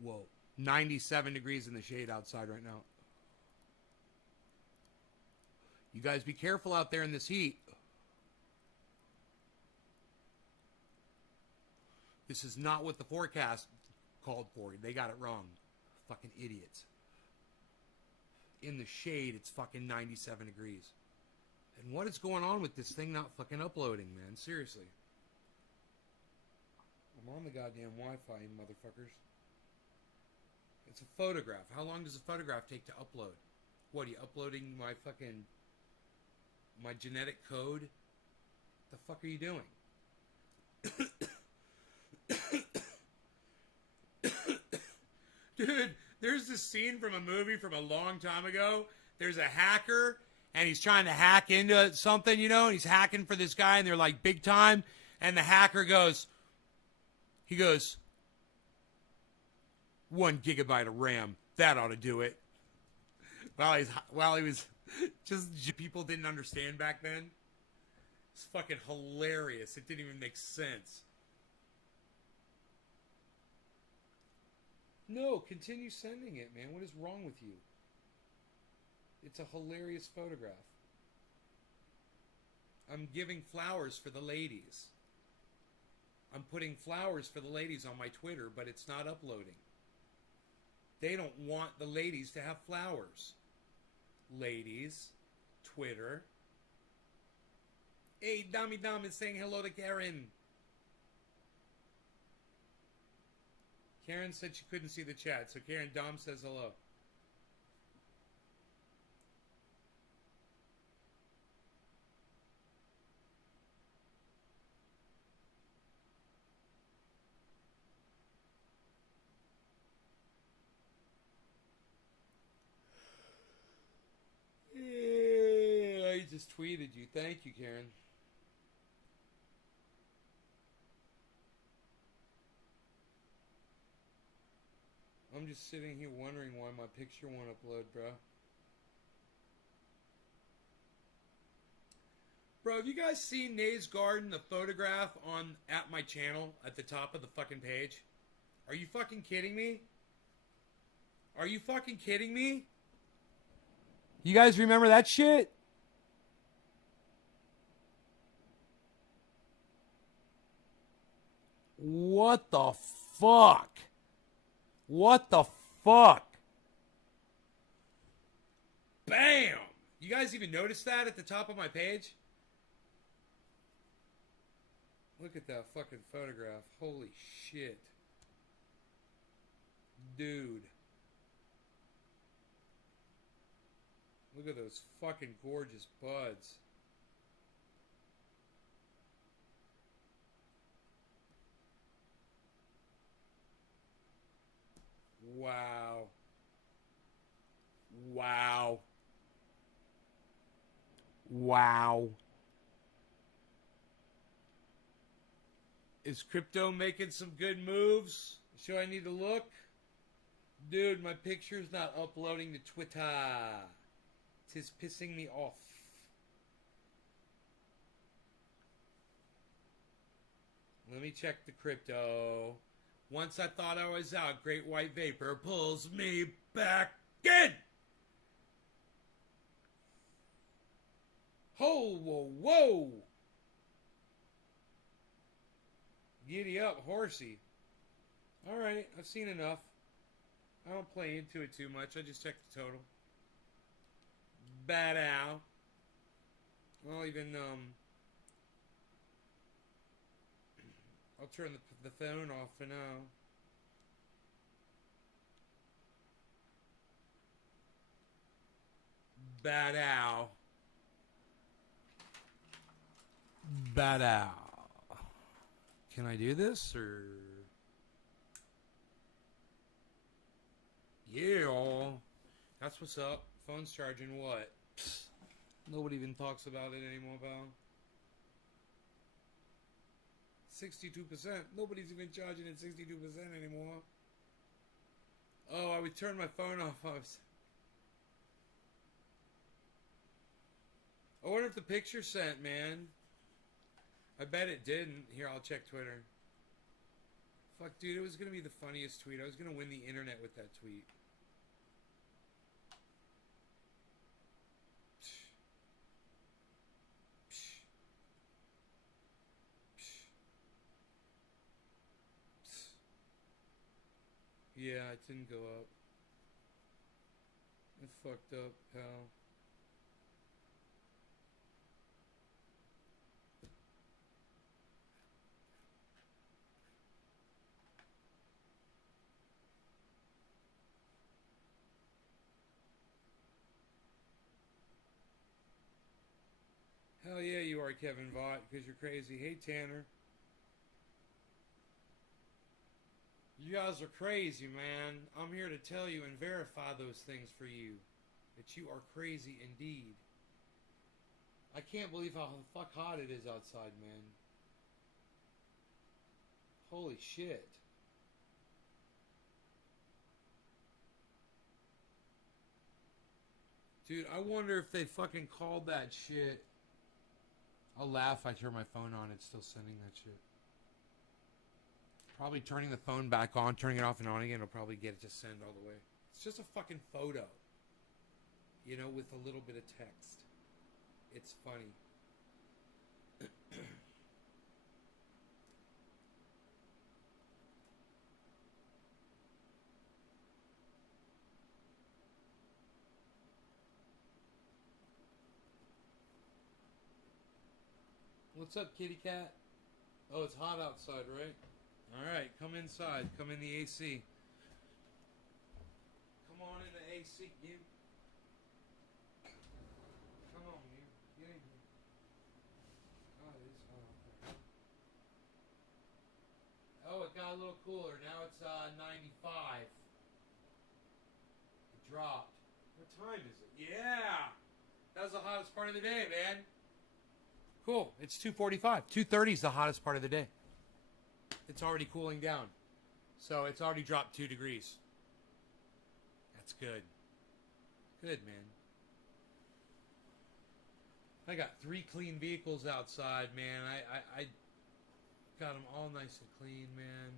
Whoa. 97 degrees in the shade outside right now. You guys be careful out there in this heat. This is not what the forecast called for. They got it wrong. Fucking idiots. In the shade, it's fucking 97 degrees. And what is going on with this thing not fucking uploading, man? Seriously. I'm on the goddamn Wi-Fi, you motherfuckers. It's a photograph. How long does a photograph take to upload? What, are you uploading my fucking... my genetic code? The fuck are you doing? Dude, there's this scene from a movie from a long time ago. There's a hacker, and he's trying to hack into something, you know, and he's hacking for this guy, and they're like big time, and the hacker goes, 1 gigabyte of RAM, that ought to do it. While he was, just people didn't understand back then. It's fucking hilarious. It didn't even make sense. No, continue sending it, man. What is wrong with you? It's a hilarious photograph. I'm giving flowers for the ladies. I'm putting flowers for the ladies on my Twitter, but it's not uploading. They don't want the ladies to have flowers. Ladies, Twitter. Hey, Dami Dam is saying hello to Karen. Karen said she couldn't see the chat, so Karen, Dom says hello. I just tweeted you. Thank you, Karen. I'm just sitting here wondering why my picture won't upload, bro. Bro, have you guys seen Nays Garden, the photograph at my channel at the top of the fucking page? Are you fucking kidding me? Are you fucking kidding me? You guys remember that shit? What the fuck? What the fuck? Bam! You guys even notice that at the top of my page? Look at that fucking photograph. Holy shit. Dude. Look at those fucking gorgeous buds. Wow. Wow. Wow. Is crypto making some good moves? Should I need to look? Dude, my picture's not uploading to Twitter. 'Tis pissing me off. Let me check the crypto. Once I thought I was out, Great White Vapor pulls me back in. Ho, whoa, whoa. Giddy up, horsey. Alright, I've seen enough. I don't play into it too much. I just check the total. Bad ow. I'll even, I'll turn the phone off for now. Bad ow. Bad ow. Can I do this, or? Yeah. That's what's up. Phone's charging what? Psst. Nobody even talks about it anymore, pal. 62%. Nobody's even charging at 62% anymore. Oh, I would turn my phone off. I wonder if the picture sent, man. I bet it didn't. Here, I'll check Twitter. Fuck, dude, it was going to be the funniest tweet. I was going to win the internet with that tweet. Yeah, it didn't go up. It fucked up, pal. Hell yeah, you are, Kevin Vaught, because you're crazy. Hey, Tanner. You guys are crazy, man. I'm here to tell you and verify those things for you. That you are crazy indeed. I can't believe how the fuck hot it is outside, man. Holy shit. Dude, I wonder if they fucking called that shit. I'll laugh if I turn my phone on. It's still sending that shit. Probably turning the phone back on, turning it off and on again, will probably get it to send all the way. It's just a fucking photo. You know, with a little bit of text. It's funny. What's up, kitty cat? Oh, it's hot outside, right? Alright, come inside. Come in the AC. Come on in the AC, you. Come on, you. Get in here. God, it is hot out there. Oh, it got a little cooler. Now it's 95. It dropped. What time is it? Yeah! That was the hottest part of the day, man. Cool. It's 2:45. 2:30 is the hottest part of the day. It's already cooling down. So it's already dropped 2 degrees. That's good. Good, man. I got 3 clean vehicles outside, man. I got them all nice and clean, man.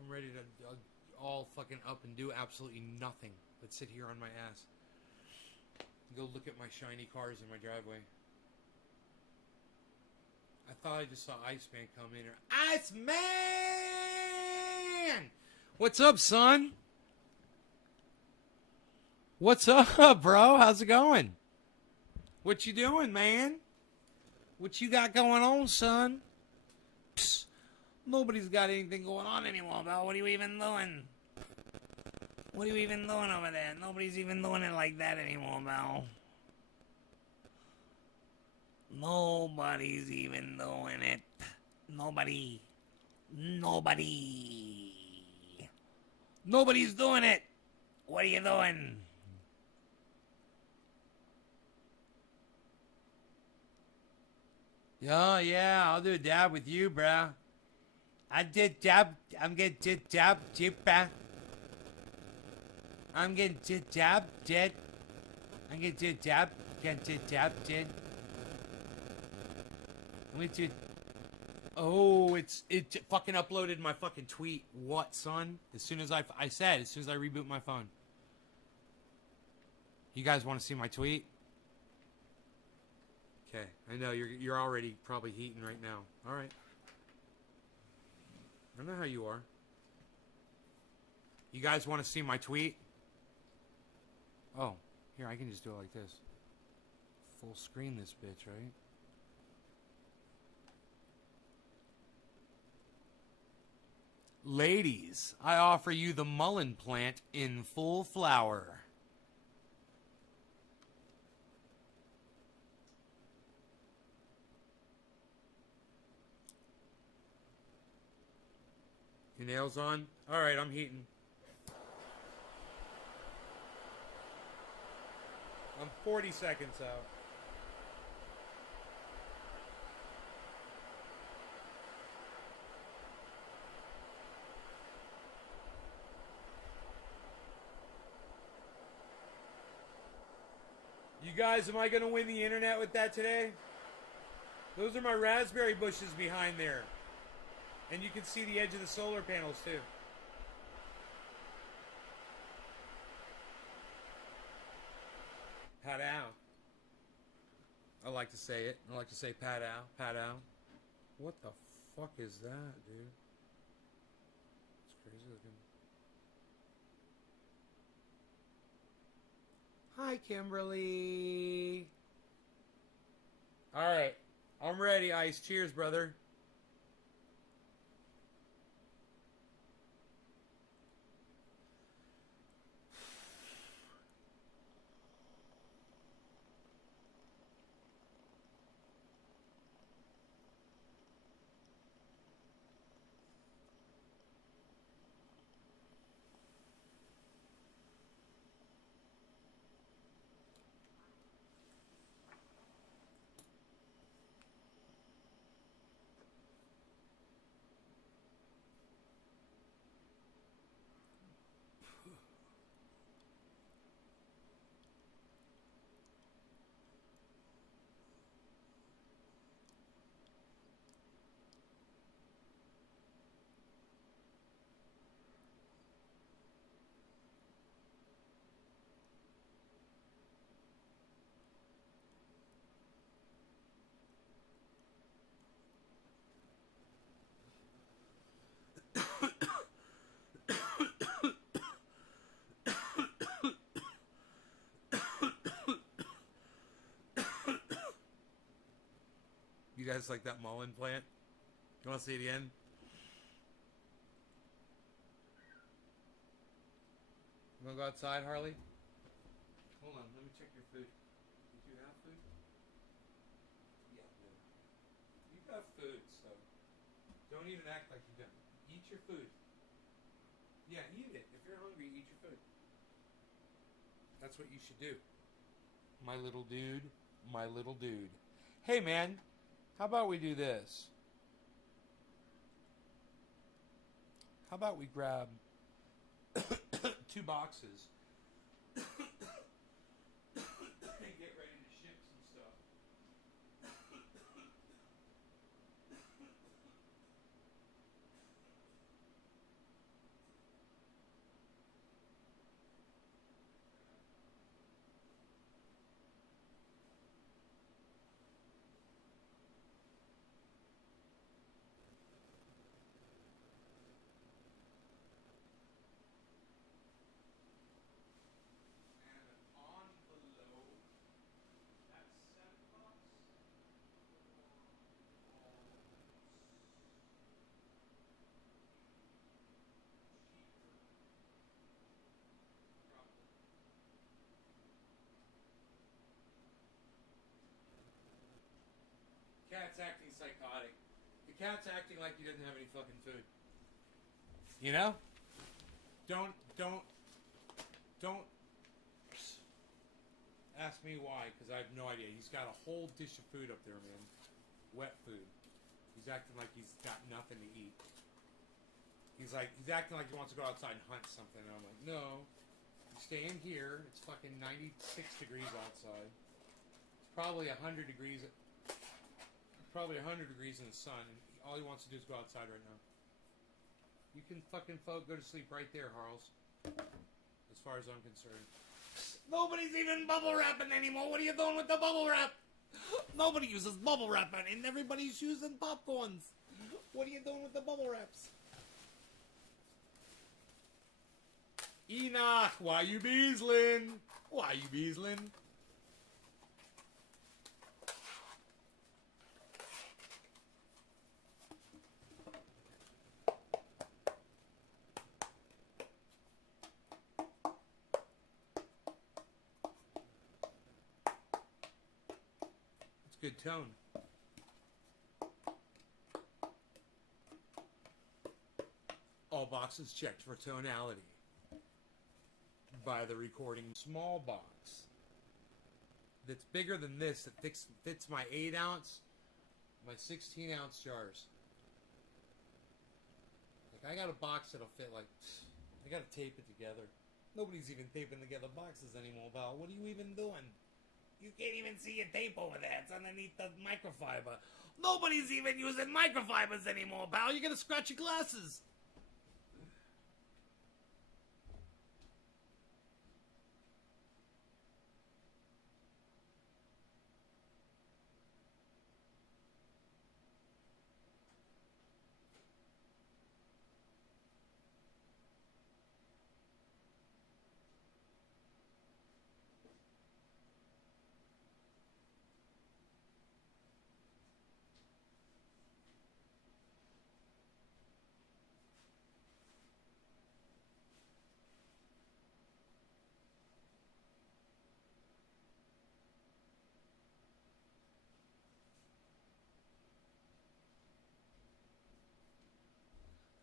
I'm ready to all fucking up and do absolutely nothing but sit here on my ass. Go look at my shiny cars in my driveway. I thought I just saw Iceman come in here. Iceman! What's up, son? What's up, bro? How's it going? What you doing, man? What you got going on, son? Psst. Nobody's got anything going on anymore, bro. What are you even doing? What are you even doing over there? Nobody's even doing it like that anymore, bro. Nobody's even doing it. Nobody. Nobody's doing it. What are you doing? Oh, yeah, I'll do a dab with you, bruh. I did dab. I'm getting did dab, jibba. I'm getting did dab, did. I'm getting did dab, getting did dab, did. We did. Oh, it fucking uploaded my fucking tweet. What, son? As soon as I reboot my phone. You guys want to see my tweet? Okay, I know you're already probably heating right now. All right. I know how you are. You guys want to see my tweet? Oh, here, I can just do it like this. Full screen this bitch, right? Ladies, I offer you the mullein plant in full flower. Your nails on? Alright, I'm heating. I'm 40 seconds out. You guys, am I going to win the internet with that today? Those are my raspberry bushes behind there. And you can see the edge of the solar panels too. Pat out. I like to say it. I like to say pat out, pat out. What the fuck is that, dude? It's crazy looking. Hi, Kimberly. All right. I'm ready, Ice. Cheers, brother. You guys like that mullen plant? You want to see it again? You want to go outside, Harley? Hold on, let me check your food. Did you have food? Yeah, dude. You got food, so don't even act like you don't. Eat your food. Yeah, eat it. If you're hungry, eat your food. That's what you should do. My little dude. My little dude. Hey, man. How about we do this? How about we grab 2 boxes and get ready to ship some stuff? Cat's acting psychotic. The cat's acting like he doesn't have any fucking food. You know? Don't ask me why, because I have no idea. He's got a whole dish of food up there, man. Wet food. He's acting like he's got nothing to eat. He's acting like he wants to go outside and hunt something. And I'm like, no. You stay in here. It's fucking 96 degrees outside. It's probably 100 degrees. Probably 100 degrees in the sun. All he wants to do is go outside right now. You can fucking go to sleep right there, Harles. As far as I'm concerned. Nobody's even bubble wrapping anymore. What are you doing with the bubble wrap? Nobody uses bubble wrap, and everybody's using popcorns. What are you doing with the bubble wraps? Enoch, why you beesling? Why you beesling? Good tone. All boxes checked for tonality by the recording. Small box that's bigger than this that fits my 8 ounce, my 16 ounce jars. Like I got a box that'll fit like, I gotta tape it together. Nobody's even taping together boxes anymore, pal. What are you even doing? You can't even see your tape over there. It's underneath the microfiber. Nobody's even using microfibers anymore, pal. You're gonna scratch your glasses.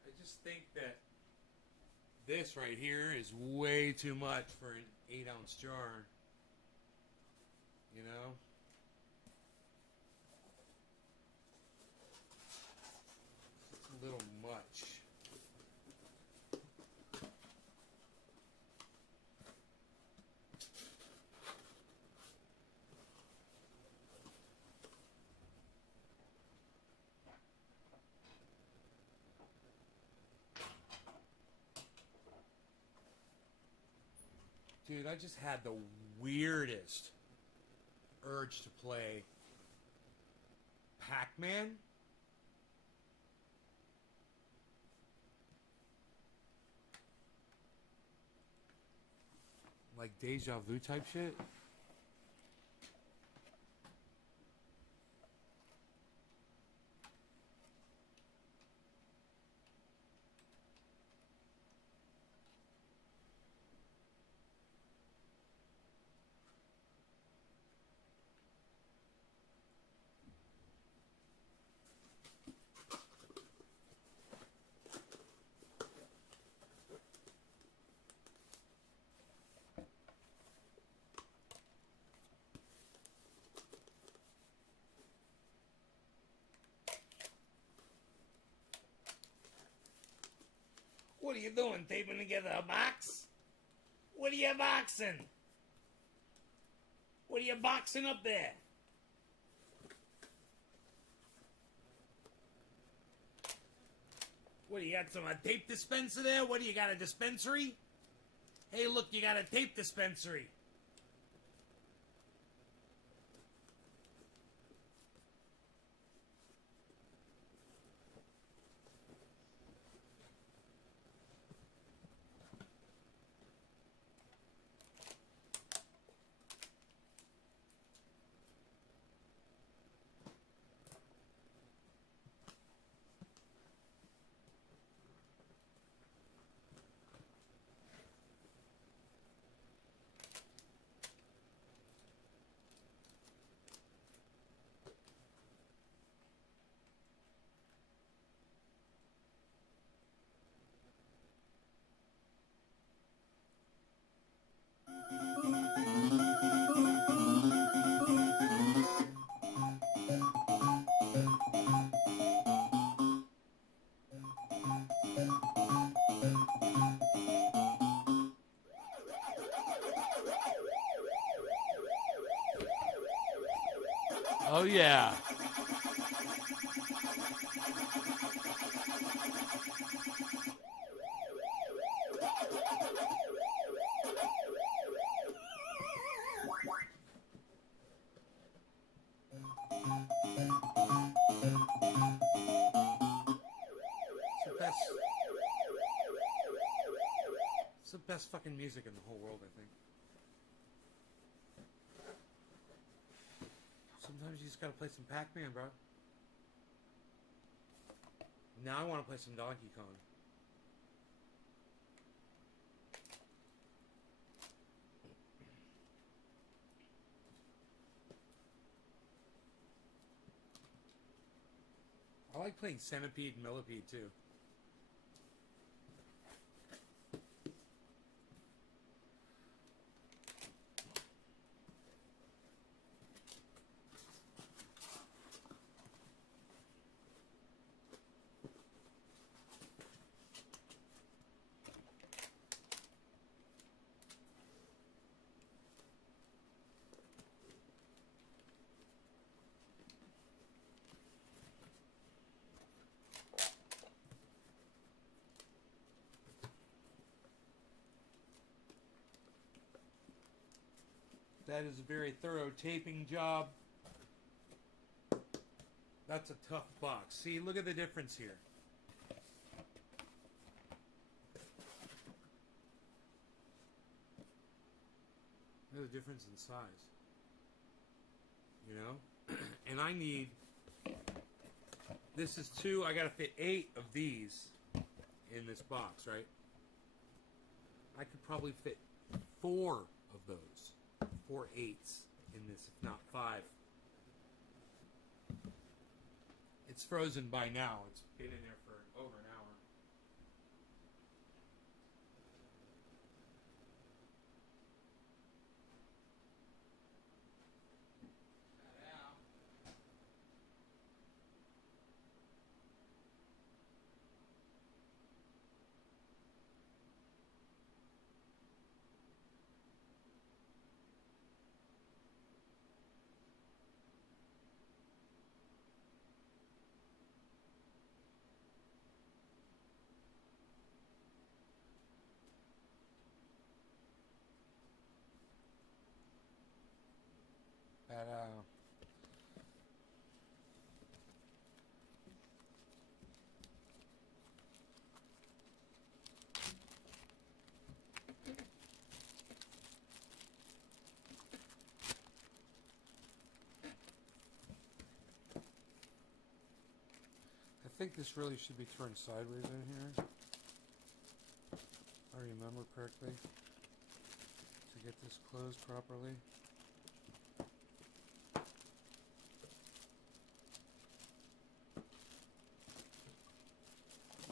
I just think that this right here is way too much for an 8 ounce jar. You know? It's a little much. Dude, I just had the weirdest urge to play Pac-Man. Like deja vu type shit. What are you doing? Taping together a box? What are you boxing? What are you boxing up there? What do you got? Some tape dispenser there? What do you got? A dispensary? Hey, look, you got a tape dispensary. Oh, yeah. It's the best fucking music in the whole world, I think. Sometimes you just gotta play some Pac-Man, bro. Now I want to play some Donkey Kong. I like playing Centipede and Millipede, too. That is a very thorough taping job. That's a tough box. See, look at the difference here. There's a difference in size. You know? And I need... This is 2. I gotta fit 8 of these in this box, right? I could probably fit 4 of those. 4 8s in this, if not 5. It's frozen by now. It's been in there for over an hour. I think this really should be turned sideways in here. If I remember correctly. To get this closed properly.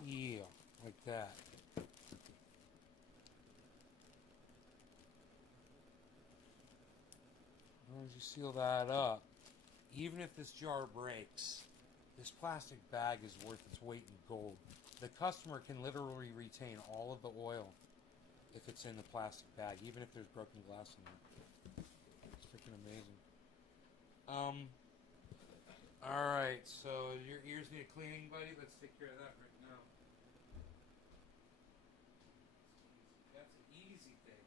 Yeah, like that. As long as you seal that up, even if this jar breaks, this plastic bag is worth its weight in gold. the customer can literally retain all of the oil if it's in the plastic bag, even if there's broken glass in it. It's freaking amazing. Alright, so your ears need a cleaning, buddy? Let's take care of that right now. That's an easy thing.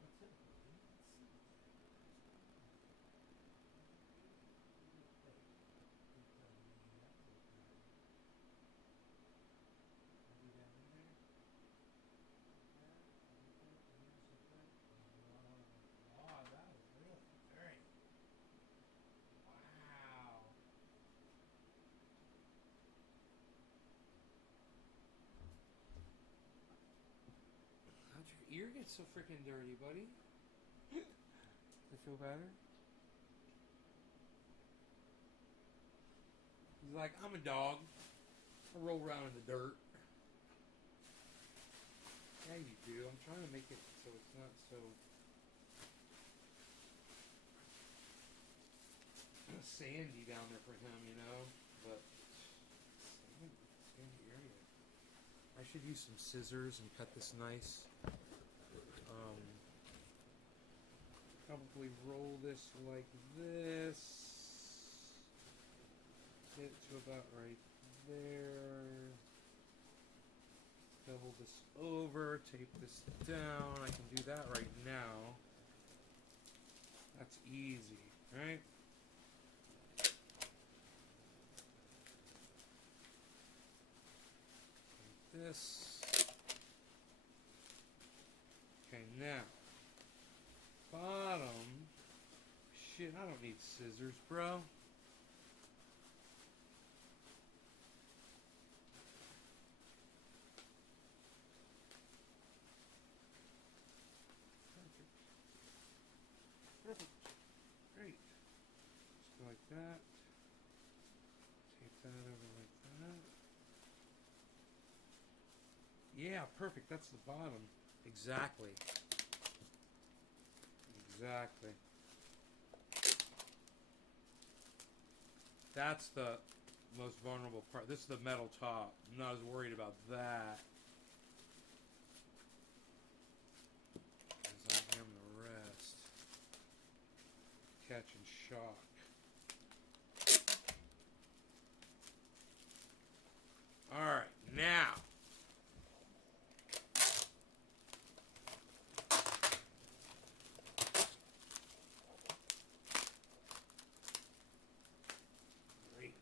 What's it? Oh, that was really very. Wow. How'd your ear get so freaking dirty, buddy? You feel better? He's like, I'm a dog. I roll around in the dirt. Yeah, you do. I'm trying to make it so it's not so sandy down there for him, you know? But sandy area. I should use some scissors and cut this nice. Probably roll this like this. Get it to about right there. Double this over, tape this down. I can do that right now. That's easy, right? Like this. Okay, now. Bottom. Shit, I don't need scissors, bro. Perfect. Great. Just go like that. Tape that over like that. Yeah, perfect. That's the bottom. Exactly. Exactly. That's the most vulnerable part. This is the metal top. I'm not as worried about that as I am the rest. Catch and shock. Alright, now. Great.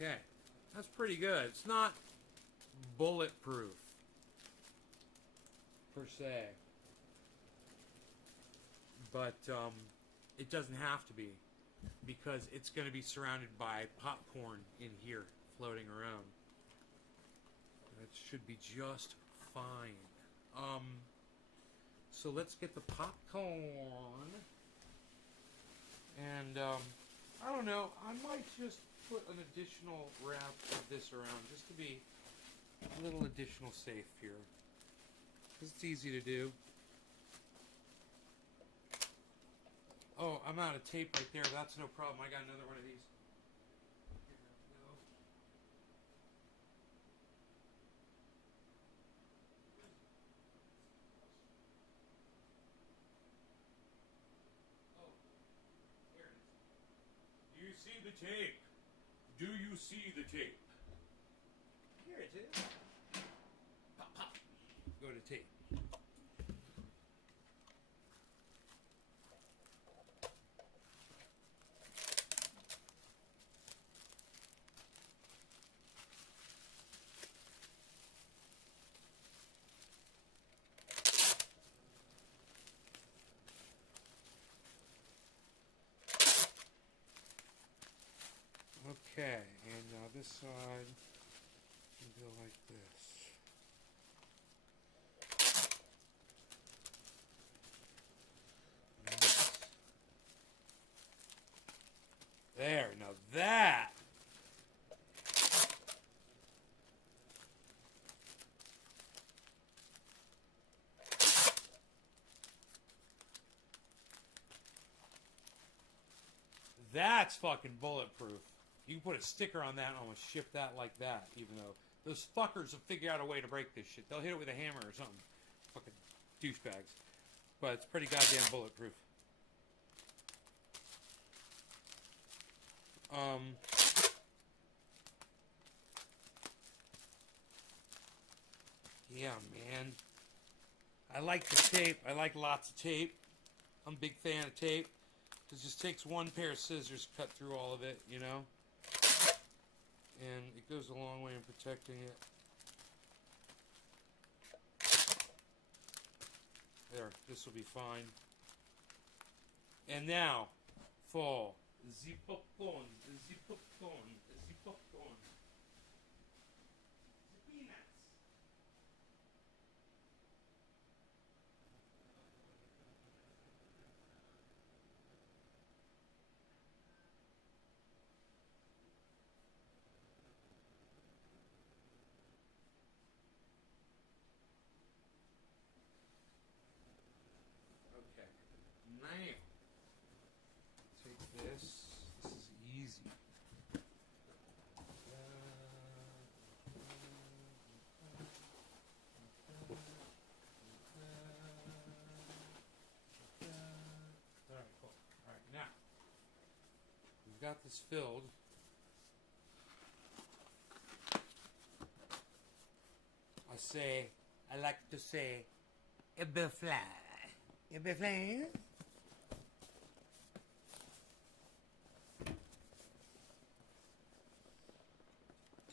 Okay, that's pretty good. It's not bulletproof, per se. But, it doesn't have to be, because it's going to be surrounded by popcorn in here floating around. That should be just fine. So let's get the popcorn. And I don't know, I might just put an additional wrap of this around just to be a little additional safe here. Because it's easy to do. Oh, I'm out of tape right there. That's no problem. I got another one of these. Here we go. Oh, here it is. Do you see the tape? Do you see the tape? Here it is. Pop, pop. Go to tape. Okay, and now this side can go like this. Nice. There, now that that's fucking bulletproof. You can put a sticker on that and almost ship that like that, even though those fuckers will figure out a way to break this shit. They'll hit it with a hammer or something. Fucking douchebags. But it's pretty goddamn bulletproof. Yeah, man. I like the tape. I like lots of tape. I'm a big fan of tape. It just takes one pair of scissors to cut through all of it, you know? And it goes a long way in protecting it. There, this will be fine. And now, for the popcorn, the popcorn, the popcorn. The peanuts. Okay, now take this. This is easy. All right, cool. All right, now we've got this filled. I like to say, it be fly. It be fly.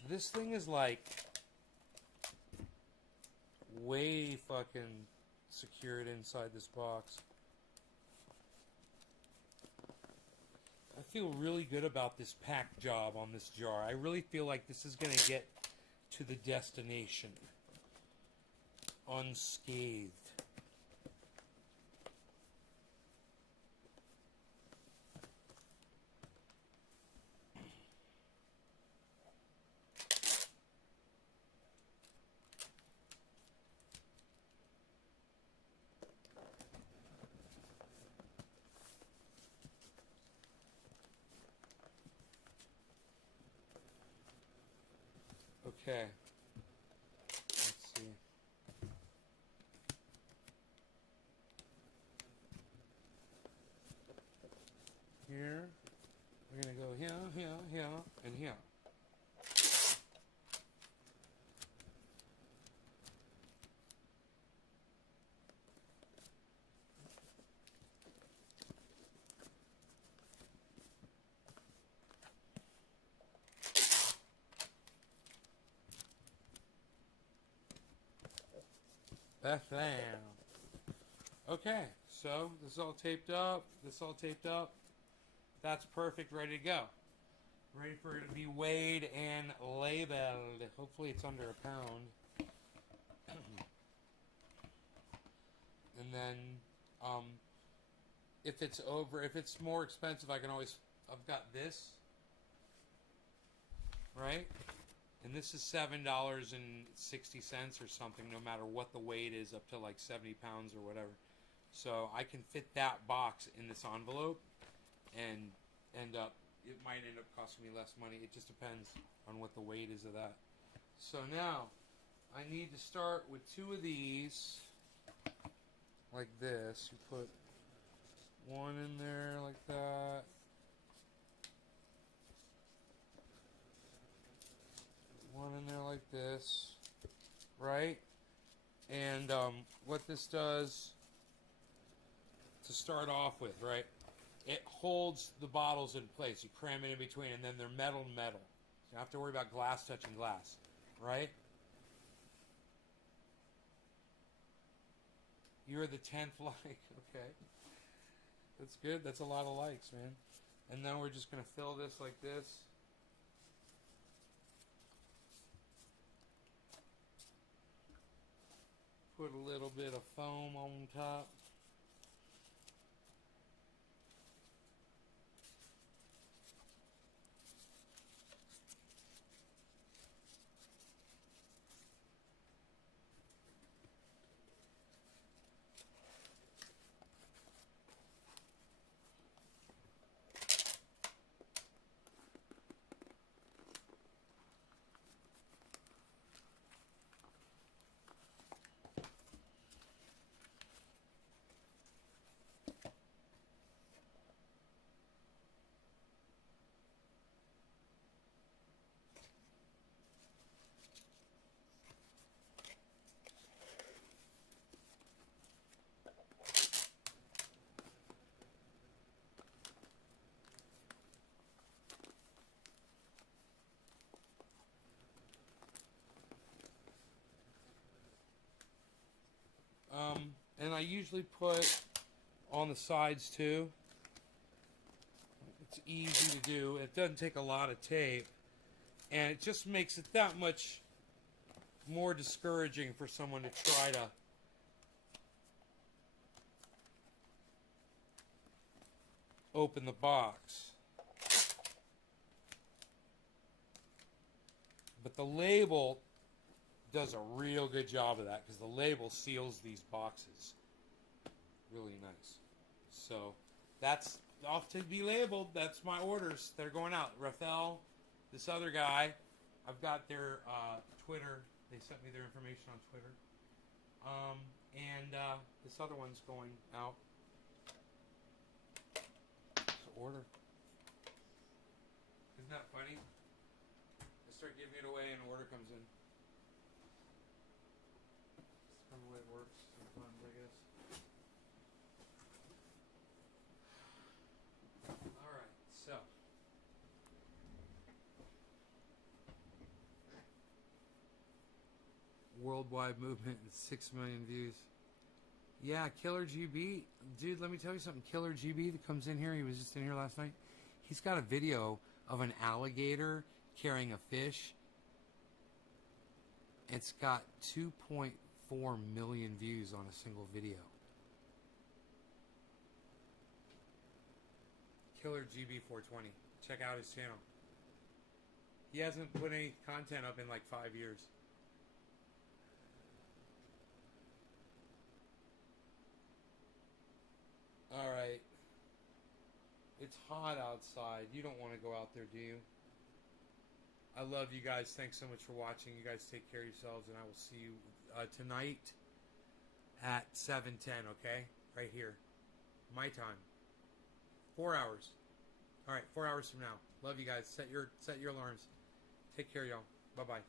This thing is like way fucking secured inside this box. I feel really good about this pack job on this jar. I really feel like this is going to get to the destination unscathed. Okay. Let's see. Here. We're going to go here, here, here, and here. Bethlehem. Okay, so this is all taped up. This all taped up. That's perfect, ready to go. Ready for it to be weighed and labeled. Hopefully it's under a pound. And then, if it's more expensive, I can always, I've got this, right? And this is $7.60 or something, no matter what the weight is, up to like 70 pounds or whatever. So I can fit that box in this envelope and it might end up costing me less money. It just depends on what the weight is of that. So now I need to start with two of these like this. You put one in there like that. One in there like this, right? And what this does to start off with, right? It holds the bottles in place. You cram it in between, and then they're metal to metal. You don't have to worry about glass touching glass, right? You're the 10th like, okay. That's good. That's a lot of likes, man. And then we're just going to fill this like this. Put a little bit of foam on top. I usually put on the sides too. It's easy to do. It doesn't take a lot of tape. And it just makes it that much more discouraging for someone to try to open the box. But the label does a real good job of that because the label seals these boxes really nice. So that's off to be labeled. That's my orders. They're going out. Rafael, this other guy, I've got their Twitter. They sent me their information on Twitter. And this other one's going out. So order. Isn't that funny? I start giving it away and an order comes in. That's kind of the way it works sometimes, I guess. Alright, so. Worldwide movement and 6 million views. Yeah, Killer GB. Dude, let me tell you something. Killer GB that comes in here, he was just in here last night. He's got a video of an alligator carrying a fish. It's got 2.4 million views on a single video. Killer GB420. Check out his channel. He hasn't put any content up in like 5 years. Alright. It's hot outside. You don't want to go out there, do you? I love you guys. Thanks so much for watching. You guys take care of yourselves, and I will see you tonight at 7:10, okay? Right here. My time. 4 hours. Alright, 4 hours from now. Love you guys. Set your alarms. Take care, y'all. Bye-bye.